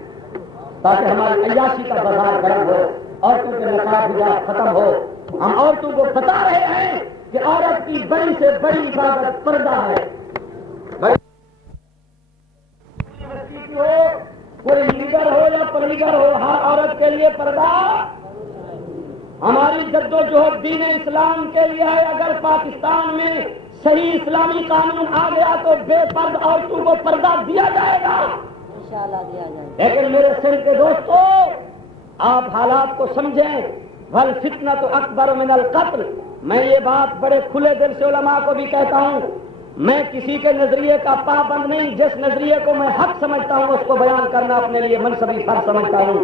تاکہ ہماری عیاشی کا بازار گرم ہو، عورتوں کے نقاب حجاب ختم ہو۔ ہم عورتوں کو بتا رہے ہیں کہ عورت کی بڑی سے بڑی عبادت پردہ ہے۔ کوئی لیڈر ہو یا پلیگر ہو، ہر عورت کے لیے پردہ ہماری جدوجہد دین اسلام کے لیے ہے۔ اگر پاکستان میں صحیح اسلامی قانون آ گیا تو بے پرد عورتوں کو پردہ دیا جائے گا انشاءاللہ دیا جائے گا۔ لیکن میرے سندھ کے دوستو، آپ حالات کو سمجھیں۔ والفتنۃ اکبر من القتل، میں یہ بات بڑے کھلے دل سے علماء کو بھی کہتا ہوں، میں کسی کے نظریے کا پابند نہیں، جس نظریے کو میں حق سمجھتا ہوں اس کو بیان کرنا اپنے لیے منصبی فرض سمجھتا ہوں۔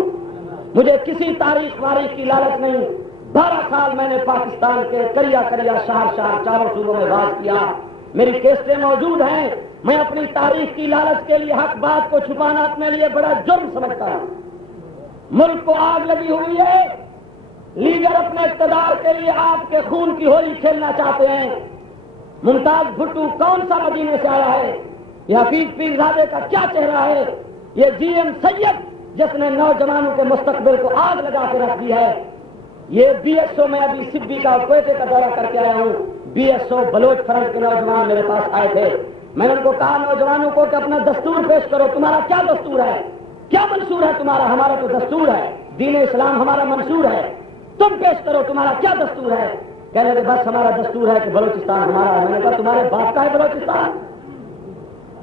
مجھے کسی تاریخ واریخ کی لالچ نہیں۔ 12 سال میں نے پاکستان کے کریا شہر چاروں صوبوں میں بات کیا، میری کیسٹیں موجود ہیں۔ میں اپنی تاریخ کی لالچ کے لیے حق بات کو چھپانا اپنے لیے بڑا جرم سمجھتا ہوں۔ ملک کو آگ لگی ہوئی ہے، لیڈر اپنے اقتدار کے لیے آپ کے خون کی ہولی کھیلنا چاہتے ہیں۔ ممتاز بھٹو کون سا مدینے سے آیا ہے؟ یہ حفیظ پیرزادے کا کیا چہرہ ہے؟ یہ جی ایم سید جس نے نوجوانوں کے مستقبل کو آگ لگا کے رکھ دی ہے۔ یہ بی ایس او میں ابھی سبی کا کوئٹے کا دورہ کر کے آیا ہوں۔ B S O Baloch front کے نوجوان میرے پاس آئے تھے، میں نے ان کو کہا نوجوانوں کو کہ اپنا دستور پیش کرو، تمہارا کیا دستور ہے، کیا منشور ہے تمہارا؟ ہمارا تو دستور ہے، دین اسلام ہمارا منشور ہے، تم پیش کرو تمہارا کیا دستور ہے؟ کہنے لگے بس ہمارا دستور ہے کہ بلوچستان ہمارا ہے۔ میں نے کہا تمہارے باپ کا ہے بلوچستان؟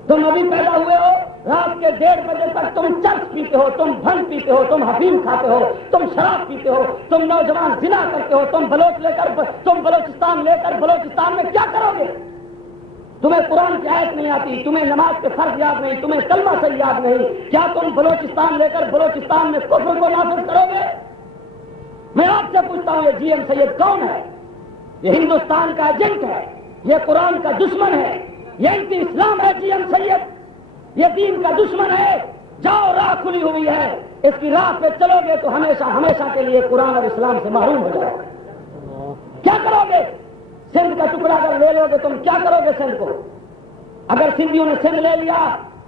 تم ابھی پیدا ہوئے ہو، رات کے 1:30 بجے تک تم چرس پیتے ہو، تم بھنگ پیتے ہو، تم حفیم کھاتے ہو، تم شراب پیتے ہو، تم نوجوان زنا کرتے ہو، تم بلوچستان لے کر بلوچستان میں کیا کرو گے؟ تمہیں قرآن کی آیت نہیں آتی، تمہیں نماز کے فرض یاد نہیں، تمہیں کلمہ صحیح یاد نہیں، کیا تم بلوچستان لے کر بلوچستان میں کفر کو نافذ کرو گے؟ میں آپ سے پوچھتا ہوں، یہ جی ایم سید کون ہے؟ یہ ہندوستان کا ایجنٹ ہے، یہ قرآن کا دشمن ہے، یہ انٹی اسلام ہے جی ایم سید، یہ دین کا دشمن ہے۔ جاؤ، راہ کھلی ہوئی ہے، اس کی راہ پہ چلو گے تو ہمیشہ کے لیے قرآن اور اسلام سے محروم ہو جاؤ گے۔ کیا کرو گے؟ سندھ کا ٹکڑا اگر لے لو گے تم کیا کرو گے سندھ کو؟ اگر سندھیوں نے سندھ لے لیا،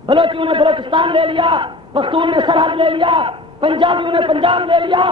بلوچیوں نے بلوچستان لے لیا، پختون نے سرحد لے لیا، پنجابیوں نے پنجاب لے لیا،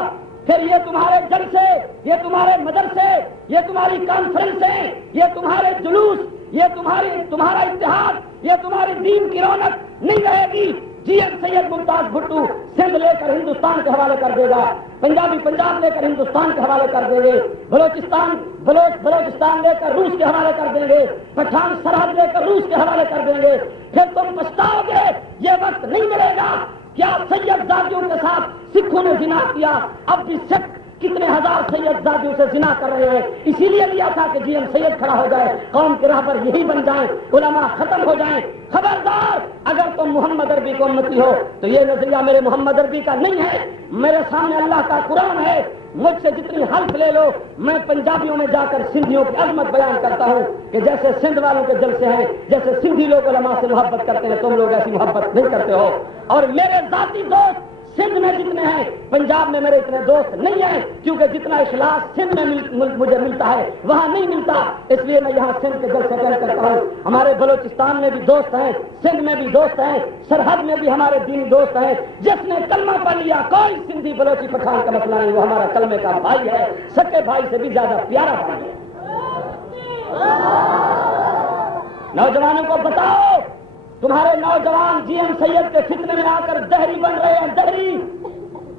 پھر یہ تمہارے جلسے، یہ تمہارے مدرسے، یہ تمہاری کانفرنسیں، یہ تمہارے جلوس، یہ تمہارا اتحاد، یہ تمہاری دین کی رونق نہیں رہے گی۔ جی ایم سید ممتاز بھٹو سندھ لے کر ہندوستان کے حوالے کر دے گا، پنجابی پنجاب لے کر ہندوستان کے حوالے کر دیں گے، بلوچستان لے کر روس کے حوالے کر دیں گے، پٹھان سرحد لے کر روس کے حوالے کر دیں گے۔ پھر تم پچھتاؤ گے، یہ وقت نہیں ملے گا۔ کیا سید زادیوں کے ساتھ سکھوں نے زنا کیا؟ اب بھی سکھ کتنے ہزار سید زادیوں سے زنا کر رہے ہیں۔ اسی لیے لیا تھا کہ جی ایم سید کھڑا ہو جائے، قوم کے راہ پر یہی بن جائیں، علماء ختم ہو جائیں۔ خبردار، اگر تم محمد عربی کو امتی ہو تو یہ نظریہ میرے محمد عربی کا نہیں ہے، میرے سامنے اللہ کا قرآن ہے۔ مجھ سے جتنی حلف لے لو، میں پنجابیوں میں جا کر سندھیوں کی عظمت بیان کرتا ہوں کہ جیسے سندھ والوں کے جلسے ہیں، جیسے سندھی لوگ علماء سے محبت کرتے ہیں، تم لوگ ایسی محبت نہیں کرتے ہو۔ اور میرے ذاتی دوست سندھ میں جتنے ہیں، پنجاب میں میرے اتنے دوست نہیں ہیں، کیونکہ جتنا اخلاص سندھ میں مجھے ملتا ہے وہاں نہیں ملتا، اس لیے میں یہاں سندھ کے جلسے اٹینڈ کرتا ہوں۔ ہمارے بلوچستان میں بھی دوست ہیں، سندھ میں بھی دوست ہیں، سرحد میں بھی ہمارے دینی دوست ہیں۔ جس نے کلمہ پڑھ لیا، کوئی سندھی بلوچی پٹھان کا مسئلہ نہیں، وہ ہمارا کلمے کا بھائی ہے، سکے بھائی سے بھی زیادہ پیارا بھائی ہے۔ نوجوانوں کو بتاؤ، تمہارے نوجوان جی ایم سید کے فتنے میں آ کر دہری بن رہے ہیں، دہری۔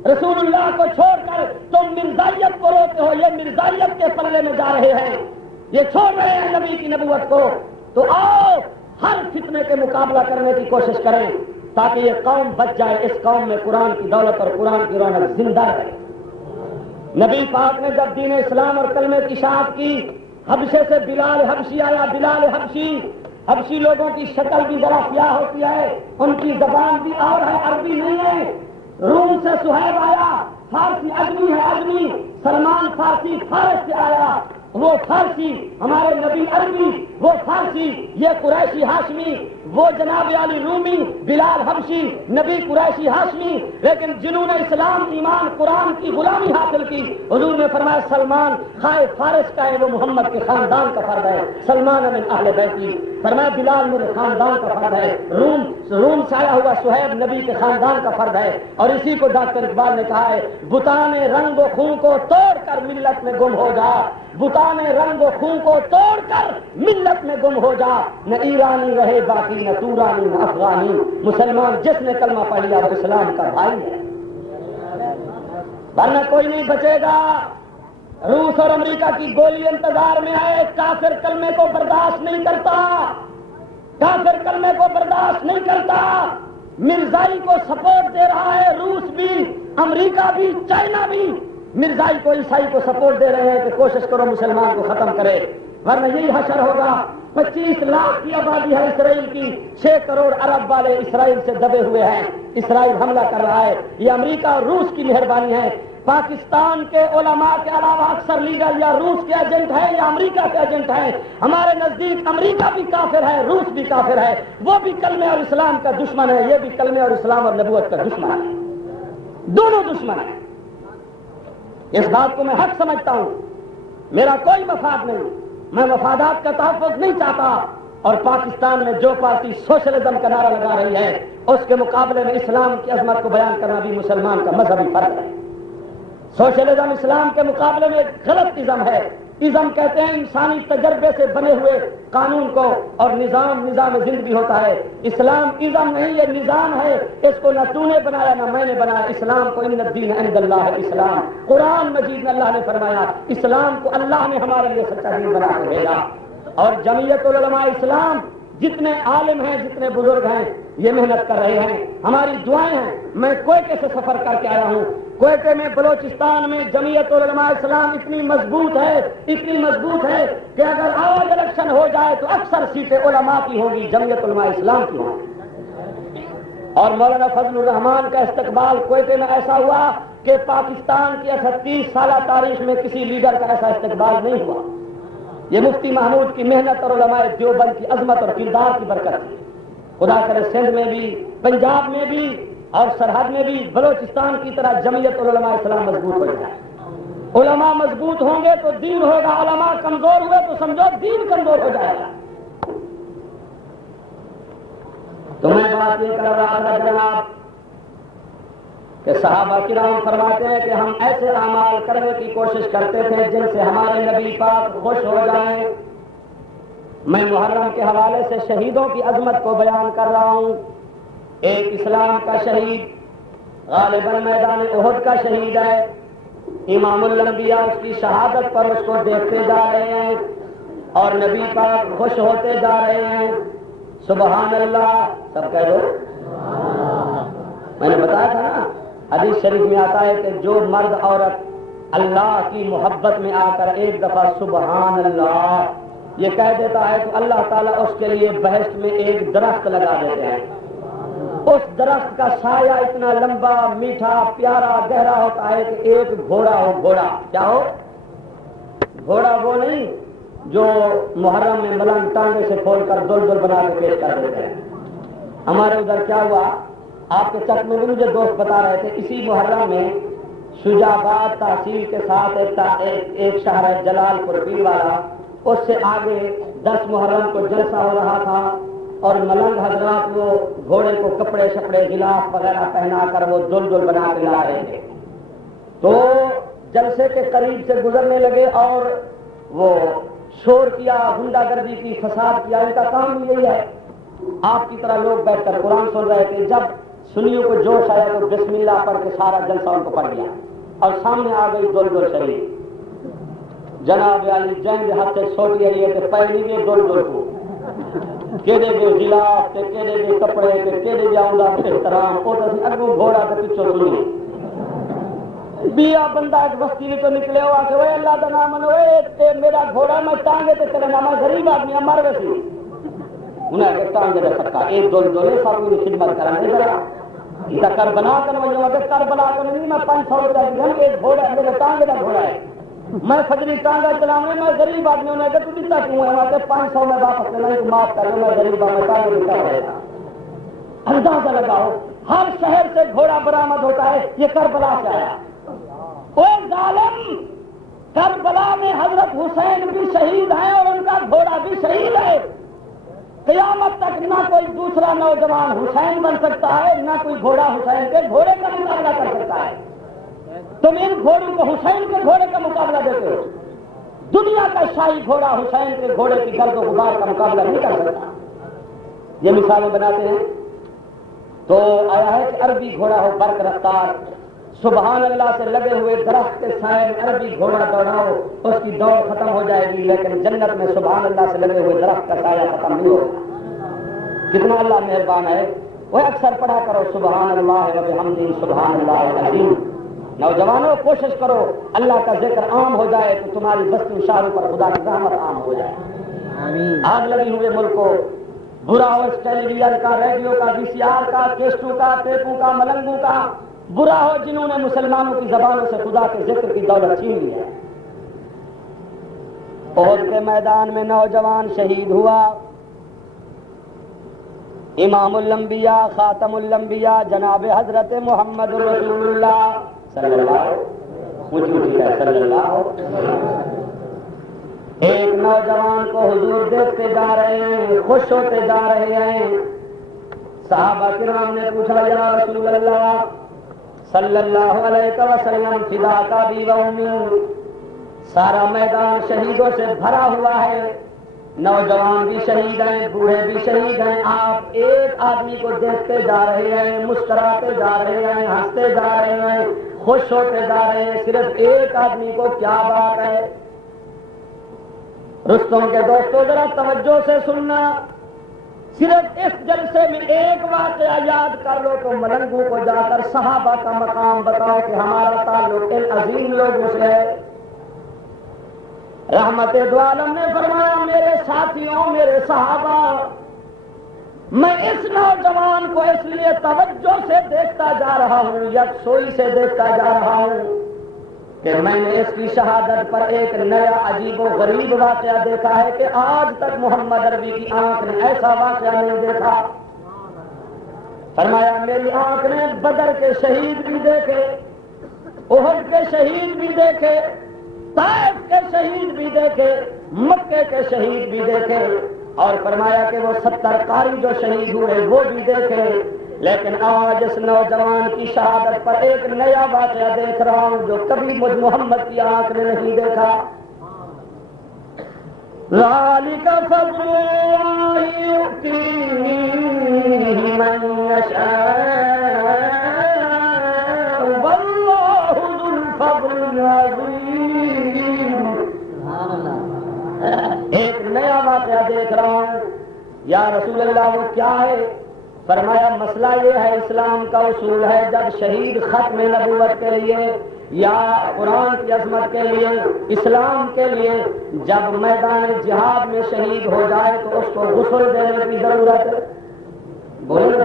رسول اللہ کو چھوڑ کر تم مرزائیت کو روتے ہو، یہ مرزائیت کے پلے میں جا رہے ہیں، یہ چھوڑ رہے ہیں نبی کی نبوت کو۔ تو آؤ، ہر فتنے کے مقابلہ کرنے کی کوشش کریں تاکہ یہ قوم بچ جائے، اس قوم میں قرآن کی دولت اور قرآن کی رونق زندہ رہے۔ نبی پاک نے جب دین اسلام اور کلمے کی اشاعت کی، حبشے سے بلال حبشی آیا، بلال حبشی لوگوں کی شکل بھی ذرا سیاہ ہوتی ہے، ان کی زبان بھی اور ہے، عربی نہیں ہے۔ روم سے صہیب آیا، فارسی اجمی ہے، اجمی۔ سلمان فارسی، فارس سے آیا، وہ فارسی، ہمارے نبی عربی، وہ فارسی، یہ قریشی ہاشمی، وہ جناب علی رومی، بلال حبشی، نبی قریشی ہاشمی۔ لیکن جنہوں نے اسلام، ایمان، قرآن کی غلامی حاصل کی، حضور نے فرمایا سلمان خائے فارس کا ہے، وہ محمد کے خاندان کا فرد ہے، سلمان من اہل بیتی۔ فرمایا بلال میرے خاندان کا فرد ہے، روم سے آیا ہوا صہیب نبی کے خاندان کا فرد ہے۔ اور اسی کو ڈاکٹر اقبال نے کہا ہے، بتانے رنگ و خون کو توڑ کر ملت میں گم ہو جا، بتانے رنگ و خون کو توڑ کر ملت میں گم ہو جا، نہ ایرانی رہے باقی، نہ تورانی نہ افغانی، مسلمان جس نے کلمہ پڑھ لیا وہ اسلام کا بھائی ہے، ورنہ کوئی نہیں بچے گا۔ روس روس اور امریکہ کی گولی انتظار میں ہے. کافر کلمے کو برداشت نہیں کرتا, کافر کلمے کو برداشت نہیں کرتا. مرزائی کو سپورٹ دے رہا ہے روس بھی, امریکہ بھی, چائنا بھی. مرزائی کو, عیسائی کو سپورٹ دے رہے ہیں کہ کوشش کرو مسلمان کو ختم کرے, ورنہ یہی حشر ہوگا. 25 لاکھ کی آبادی ہے اسرائیل کی, 6 کروڑ عرب والے اسرائیل سے دبے ہوئے ہیں. اسرائیل حملہ کر رہا ہے. یہ امریکہ اور روس کی مہربانی ہے. پاکستان کے علماء کے علاوہ اکثر لیڈر یا روس کے ایجنٹ ہیں یا امریکہ کے ایجنٹ ہیں. ہمارے نزدیک امریکہ بھی کافر ہے, روس بھی کافر ہے. وہ بھی کلمے اور اسلام کا دشمن ہے, یہ بھی کلمے اور اسلام اور نبوت کا دشمن ہے. دونوں دشمن ہیں. اس بات کو میں حق سمجھتا ہوں. میرا کوئی مفاد نہیں, میں مفادات کا تحفظ نہیں چاہتا. اور پاکستان میں جو پارٹی سوشلزم کا نعرہ لگا رہی ہے, اس کے مقابلے میں اسلام کی عظمت کو بیان کرنا بھی مسلمان کا مذہبی فرض ہے. سوشلزم اسلام کے مقابلے میں ایک غلط ازم ہے. ازم کہتے ہیں انسانی تجربے سے بنے ہوئے قانون کو, اور نظام زندگی ہوتا ہے. اسلام ازم نہیں, یہ نظام ہے. اس کو نہ تو نے بنایا نہ میں نے بنایا. اسلام کو ان الدین عند اللہ الاسلام, قرآن مجید میں اللہ نے فرمایا اسلام کو اللہ نے ہمارے لیے سچا دین بنا کے بھیجا. اور جمعیت العلماء اسلام جتنے عالم ہیں, جتنے بزرگ ہیں, یہ محنت کر رہے ہیں. ہماری دعائیں ہیں. میں کوئٹے سے سفر کر کے آیا ہوں. کوئٹے میں بلوچستان میں جمعیت العلماء اسلام اتنی مضبوط ہے کہ اگر آج الیکشن ہو جائے تو اکثر سیٹیں علماء کی ہوں گی, جمعیت علماء اسلام کی ہوں گی. اور مولانا فضل الرحمان کا استقبال کوئٹے میں ایسا ہوا کہ پاکستان کی 38 سالہ تاریخ میں کسی لیڈر کا ایسا استقبال نہیں ہوا. یہ مفتی محمود کی محنت اور علماء دیوبند کی عظمت اور کردار کی برکت ہے. خدا کرے سندھ میں بھی, پنجاب میں بھی اور سرحد میں بھی بلوچستان کی طرح جمعیت العلماء اسلام مضبوط ہو جائے. علماء مضبوط ہوں گے تو دین ہوگا, علماء کمزور ہوئے تو سمجھو دین کمزور ہو جائے گا. تو میں بات یہ کر رہا تھا جناب کہ صحابہ کرام فرماتے ہیں کہ ہم ایسے اعمال کرنے کی کوشش کرتے تھے جن سے ہمارے نبی پاک خوش ہو جائیں. میں محرم کے حوالے سے شہیدوں کی عظمت کو بیان کر رہا ہوں. ایک اسلام کا شہید غالباً میدان احد کا شہید ہے. امام الانبیاء اس کی شہادت پر اس کو دیکھتے جا رہے ہیں اور نبی پاک خوش ہوتے جا رہے ہیں. سبحان اللہ, سب کہہ دو. میں نے بتایا تھا نا, حدیث شریف میں آتا ہے کہ جو مرد عورت اللہ کی محبت میں آ کر ایک دفعہ سبحان اللہ یہ کہہ دیتا ہے تو اللہ تعالیٰ اس کے لیے بہشت میں ایک درخت لگا دیتے ہیں. اس درخت کا سایہ اتنا لمبا, میٹھا, پیارا, گہرا ہوتا ہے کہ ایک گھوڑا ہو. گھوڑا کیا ہو؟ گھوڑا وہ نہیں جو محرم میں ملنگ ٹانگے سے کھول کر دل بنا کے پیش کر دیتے ہیں. ہمارے ادھر کیا ہوا, آپ کے چک میں بھی مجھے دوست بتا رہے تھے, اسی محرم میں شجاعت تحصیل کے ساتھ ایک شہر ہے جلال پور پیر والا, اس سے آگے 10 محرم کو جلسہ ہو رہا تھا اور ملنگ حضرات وہ گھوڑے کو کپڑے شپڑے غلاف وغیرہ پہنا کر وہ دل بنا کے لا رہے تھے. تو جلسے کے قریب سے گزرنے لگے اور وہ شور کیا, غنڈہ گردی کی, فساد کیا. ان کا کام یہی ہے. آپ کی طرح لوگ بیٹھ کر قرآن سن رہے تھے. جب سنیوں کو جوش آیا تو بسم اللہ پڑھ کے سارا جلسہ ان کو پڑھ لیا اور سامنے آ گئی دل شریف. جناب علی جنگ ہاتھ سے چھوٹی ہے کہ پہلی بھی دل کو کہڑے گے غلاف تے کہڑے گے کپڑے تے کہڑے جاؤں احترام او تے اگوں گھوڑا تے پیچھے سنی بیا بندہ ایک بستی میں تو نکلے ہوا کہ اوے اللہ دا نام منو, اے میرا گھوڑا میں ٹانگے تے چلے نا, میں غریب آدمی مر ویسی. انہیں کہ ٹانگے دے سکتا ایک دولے سب کی خدمت کرنے ذرا یہ کربلا کر وجہ کہ کربلا کر نہیں, میں 500 روپئے گھر ایک گھوڑا میرے ٹانگے کا گھوڑا ہے, میں فجری ٹانگا چلاؤں, میں غریب آدمی ہوں. کہ تو دیتا کیوں ہے؟ 500 میں واپس لینا, معاف کر میں غریب آدمی ٹانگے دیتا رہے گا. اندازہ لگاؤ, ہر شہر سے گھوڑا برآمد ہوتا ہے. یہ کربلا سے آیا. وہ ظالم کربلا میں حضرت حسین بھی شہید ہیں اور ان کا گھوڑا بھی شہید ہے. قیامت تک نہ کوئی دوسرا نوجوان حسین بن سکتا ہے, نہ کوئی گھوڑا حسین کے گھوڑے کا مقابلہ کر سکتا ہے. تم ان گھوڑوں کو حسین کے گھوڑے کا مقابلہ دیتے ہو. دنیا کا شاہی گھوڑا حسین کے گھوڑے کی گرد و غبار کا مقابلہ نہیں کر سکتا. یہ مثالیں بناتے ہیں. تو آیا ہے کہ عربی گھوڑا ہو برق رفتار, سبحان اللہ سے لگے ہوئے درخت کے سائے میں عربی گھوڑا دوڑاؤ اس کی دوڑ ختم ہو جائے گی، لیکن جنت میں سبحان اللہ سے لگے ہوئے درخت کا سایہ ختم نہیں ہوگا۔ کتنا اللہ مہربان ہے۔ وہ اکثر پڑھا کرو سبحان اللہ و بحمدہ سبحان اللہ العظیم۔ نوجوانوں کوشش کرو اللہ کا ذکر عام ہو جائے تو تمہاری بستی شہروں پر خدا کی رحمت عام ہو جائے۔ آگ لگی ہوئے ملک کو برا ہو، اس ٹیلی ویژن کا، ریڈیو کا، وی سی آر کا، کیسٹوں کا، ٹیپوں کا، ملنگوں کا، برا ہو جنہوں نے مسلمانوں کی زبانوں سے خدا کے ذکر کی دولت چھین لی ہے۔ احد کے میدان میں نوجوان شہید ہوا، امام الانبیاء خاتم الانبیاء جناب حضرت محمد رسول اللہ صلی اللہ ایک نوجوان کو حضور دیکھتے جا رہے ہیں، خوش ہوتے جا رہے ہیں۔ صحابہ کرام نے پوچھا یا رسول اللہ صلی اللہ علیہ وسلم فداک ابی و امی، سارا میدان شہیدوں سے بھرا ہوا ہے، نوجوان بھی شہید ہیں، بوڑھے بھی شہید ہیں، آپ ایک آدمی کو دیکھتے جا رہے ہیں، مسکراتے جا رہے ہیں، ہنستے جا رہے ہیں، خوش ہوتے جا رہے ہیں، صرف ایک آدمی کو کیا بات ہے؟ رستم کے دوستوں ذرا توجہ سے سننا، صرف اس جلسے میں ایک واقعہ یاد کر لو تو ملنگوں کو جا کر صحابہ کا مقام بتاؤ کہ ہمارا تعلق ان عظیم لوگوں سے ہے۔ رحمت دو عالم نے فرمایا میرے ساتھیوں، میرے صحابہ، میں اس نوجوان کو اس لیے توجہ سے دیکھتا جا رہا ہوں، یکسوئی سے دیکھتا جا رہا ہوں کہ میں نے اس کی شہادت پر ایک نیا عجیب و غریب واقعہ دیکھا ہے کہ آج تک محمد عربی کی آنکھ نے ایسا واقعہ نہیں دیکھا۔ فرمایا میری آنکھ نے بدر کے شہید بھی دیکھے، احد کے شہید بھی دیکھے، طائف کے شہید بھی دیکھے، مکے کے شہید بھی دیکھے، اور فرمایا کہ وہ 70 قاری جو شہید ہوئے وہ بھی دیکھے، لیکن آج اس نوجوان کی شہادت پر ایک نیا واقعہ دیکھ رہا ہوں جو کبھی مجھ محمد کی آنکھ نے نہیں دیکھا۔ ذالک فضل اللہ یؤتیہ من یشاء واللہ ذو الفضل العظیم۔ ایک نیا واقعہ دیکھ رہا ہوں، یا رسول اللہ وہ کیا ہے؟ فرمایا مسئلہ یہ ہے، اسلام کا اصول ہے جب شہید ختم نبوت کے لیے یا قرآن کی عظمت کے لیے، اسلام کے لیے جب میدان جہاد میں شہید ہو جائے تو اس کو غسل دینے کی ضرورت ہے، بولے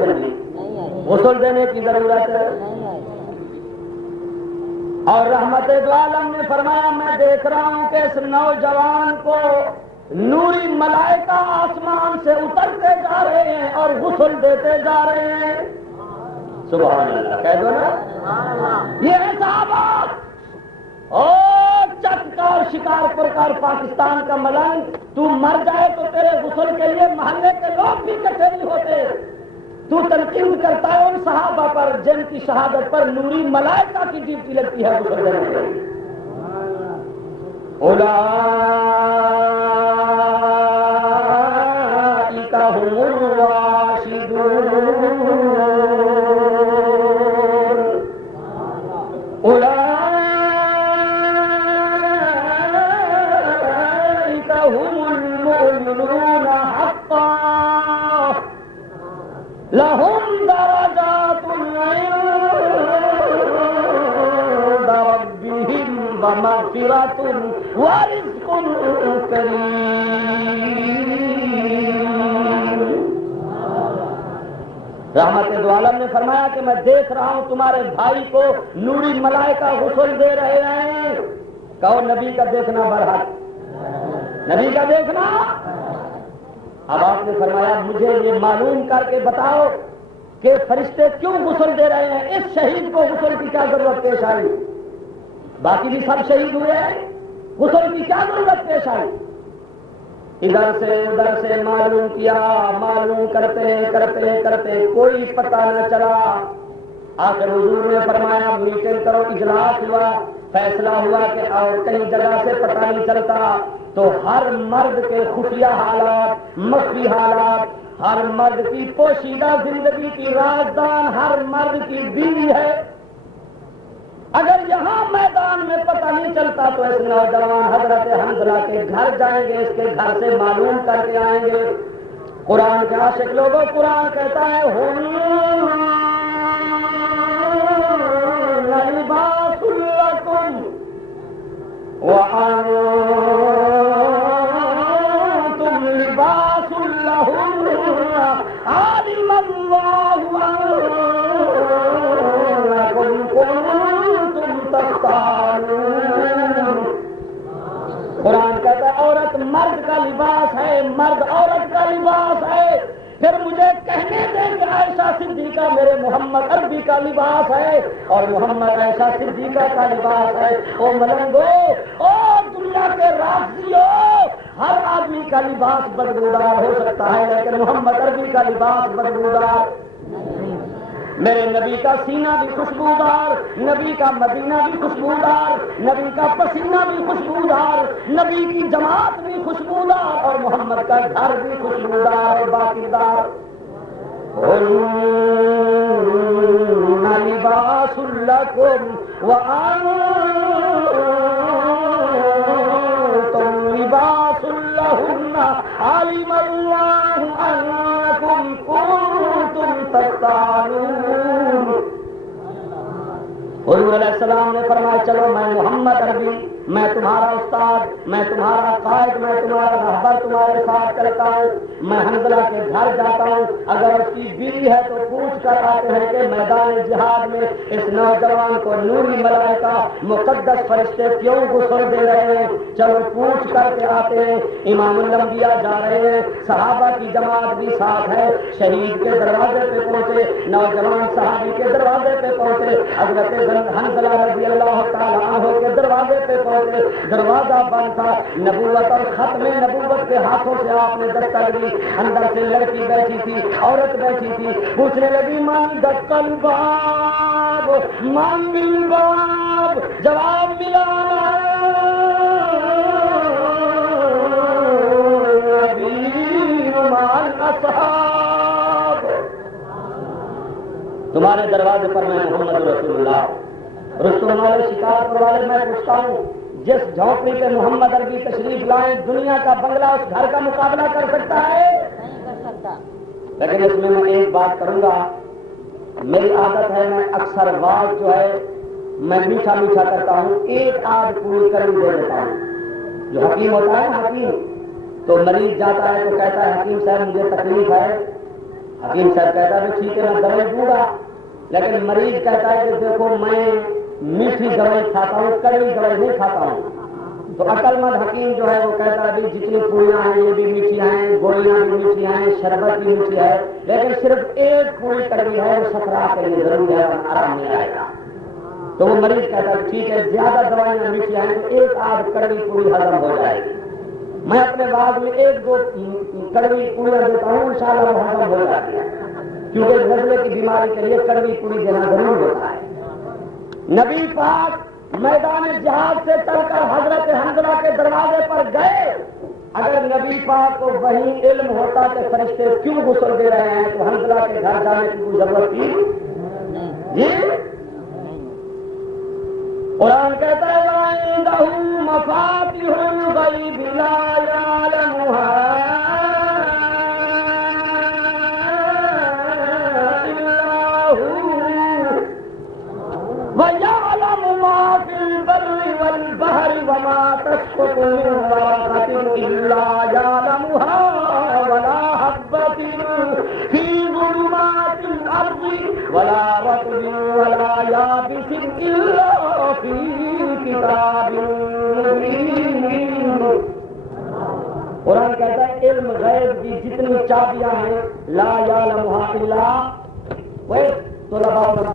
غسل دینے کی ضرورت ہے۔ اور رحمت دو عالم نے فرمایا میں دیکھ رہا ہوں کہ اس نوجوان کو نوری ملائکہ آسمان سے اترتے جا رہے ہیں اور غسل دیتے جا رہے ہیں۔ سبحان اللہ کہہ دو نا، یہ ہے صحابہ۔ اور چک کا اور شکارپور کا اور پاکستان کا ملنگ، تو مر جائے تو تیرے غسل کے لیے محلے کے لوگ بھی اکٹھے نہیں ہوتے۔ تو تنقید کرتا ہے ان صحابہ پر جن کی شہادت پر نوری ملائکہ کی ڈیوٹی لگتی ہے غسل دینے کے لیے۔ اولئک هم الراشدون، اولئک هم المؤمنون حقا لهم درجات عند ربهم ومغفرة ورزق کریم۔ رحمت دو عالم نے فرمایا کہ میں دیکھ رہا ہوں تمہارے بھائی کو نوری ملائکہ غسل دے رہے ہیں۔ کہو نبی کا دیکھنا برحق، نبی کا دیکھنا۔ اب آپ نے فرمایا مجھے یہ معلوم کر کے بتاؤ کہ فرشتے کیوں غسل دے رہے ہیں، اس شہید کو غسل کی کیا ضرورت پیش آئی؟ باقی بھی سب شہید ہوئے ہیں، غسل کی کیا ضرورت پیش آئی؟ ادھر سے ادھر سے معلوم کیا، معلوم کرتے کرتے کرتے کوئی پتہ نہ چلا۔ آخر حضور نے فرمایا میٹنگ کرو، اجلاس ہوا، فیصلہ ہوا کہ اور کئی جگہ سے پتہ نہیں چلتا، تو ہر مرد کے خفیہ حالات، مخفی حالات، ہر مرد کی پوشیدہ زندگی کی رازدان ہر مرد کی بیوی ہے۔ اگر یہاں میدان میں پتہ نہیں چلتا تو اس نوجوان حضرت حنظلہ کے گھر جائیں گے، اس کے گھر سے معلوم کر کے آئیں گے۔ قرآن کے عاشق لوگوں، قرآن کہتا ہے ہن لباس لکم وانتم لباس لہن علم اللہ انکم کنتم تختانون۔ قرآن کہتا ہے عورت مرد کا لباس ہے، مرد عورت کا لباس ہے۔ پھر مجھے کہنے دیں کہ عائشہ صدیقہ میرے محمد عربی کا لباس ہے اور محمد عائشہ صدیقہ کا لباس ہے۔ او ملنگو، او دنیا کے رافضیو، ہر آدمی کا لباس بدبودار ہو سکتا ہے لیکن محمد عربی کا لباس بدبودار، میرے نبی کا سینہ بھی خوشبودار، نبی کا مدینہ بھی خوشبودار، نبی کا پسینہ بھی خوشبودار، نبی کی جماعت بھی خوشبودار اور محمد کا گھر بھی خوشبودار اور باقیدار۔ ہن لباس لکم وانتم لباس لہن علم اللہ انکم کنتم تختانون۔ حضور علیہ السلام نے فرمایا چلو میں محمد عربی، میں تمہارا استاد، میں تمہارا قائد، میں تمہارا رہبر تمہارے ساتھ چلتا ہوں، میں حنظلہ کے گھر جاتا ہوں، اگر اس کی بیوی ہے تو پوچھ کر آتے ہیں کہ میدان جہاد میں اس نوجوان کو نوری ملائکہ مقدس فرشتے کیوں غسل دے رہے ہیں، چلو پوچھ کر کے آتے ہیں۔ امام الانبیاء جا رہے ہیں، صحابہ کی جماعت بھی ساتھ ہے، شہید کے دروازے پہ پہنچے، نوجوان صحابی کے دروازے پہ پہنچے، حضرت حنظلہ رضی اللہ تعالیٰ عنہ کے دروازے پہ پہنچے، دروازہ بند تھا، نبوت اور ختم نبوت کے ہاتھوں سے آپ نے دستک دی، اندر سے لڑکی بیٹھی تھی، عورت بیٹھی تھی، پوچھنے لگی من دق الباب من بالباب، جواب ملا نبی مع الاصحاب۔ تمہارے دروازے پر میں محمد رسول اللہ، رستم والے شکارپور والے، میں پوچھتا ہوں جس جھونپڑی پہ محمد عربی تشریف لائیں دنیا کا بنگلہ اس گھر کا مقابلہ کر سکتا ہے؟ نہیں کر سکتا۔ لیکن اس میں ایک بات کروں گا، میری عادت ہے میں اکثر واز جو ہے میں میٹھا میٹھا کرتا ہوں، ایک آدھ پوری کڑوی دے دیتا ہوں۔ جو حکیم ہوتا ہے نا حکیم، تو مریض جاتا ہے تو کہتا ہے حکیم صاحب مجھے تکلیف ہے، حکیم صاحب کہتا ہے ٹھیک ہے میں دوائی دوں گا، لیکن مریض کہتا ہے کہ دیکھو میں میٹھی دوائی کھاتا ہوں، کڑوی دوائی نہیں کھاتا ہوں۔ تو عقل مند حکیم جو ہے وہ کہتا ہے جتنی پوریاں ہیں یہ بھی میٹھی ہیں، گولیاں بھی میٹھی ہیں، شربت بھی میٹھی ہے، لیکن صرف ایک پوری کڑوی ہے وہ سفرا کے لیے ضرور ہے، آرام نہیں آئے گا۔ تو وہ مریض کہتا ہے ٹھیک ہے زیادہ دوائیاں میٹھی ہیں تو ایک آدھ کڑوی پوری ہضم ہو جائے گی۔ میں اپنے بعد میں ایک دو کڑوی پوریاں دیتا ہوں، انشاءاللہ وہ ہضم ہو جاتی ہے، کیونکہ نزلے کی بیماری کے لیے کڑوی پوری دینا ضرور ہوتا ہے۔ نبی پاک میدان جہاد سے چل کر حضرت حنظلہ کے دروازے پر گئے، اگر نبی پاک کو وہی علم ہوتا کہ فرشتے کیوں غسل دے رہے ہیں تو حنظلہ کے گھر جانے کی کوئی ضرورت تھی؟ جی قرآن کہتا ہے وَعِندَهُ مَفَاتِحُ الْغَيْبِ لَا يَعْلَمُهَا إِلَّا هُوَ وَيَعْلَمُ مَا فِي الْبَرِّ وَالْبَحْرِ وَمَا تَسْقُطُ مِنْ وَرَقَةٍ إِلَّا يَعْلَمُهَا وَلَا حَبَّةٍ فِي ظُلُمَاتِ الْأَرْضِ وَلَا رَطْبٍ وَلَا يَابِسٍ إِلَّا فِي كِتَابٍ مُبِينٍ۔ قرآن کہتا ہے علم غیب کی جتنی چابیاں ہیں لا یعلمها الا وہ طلباء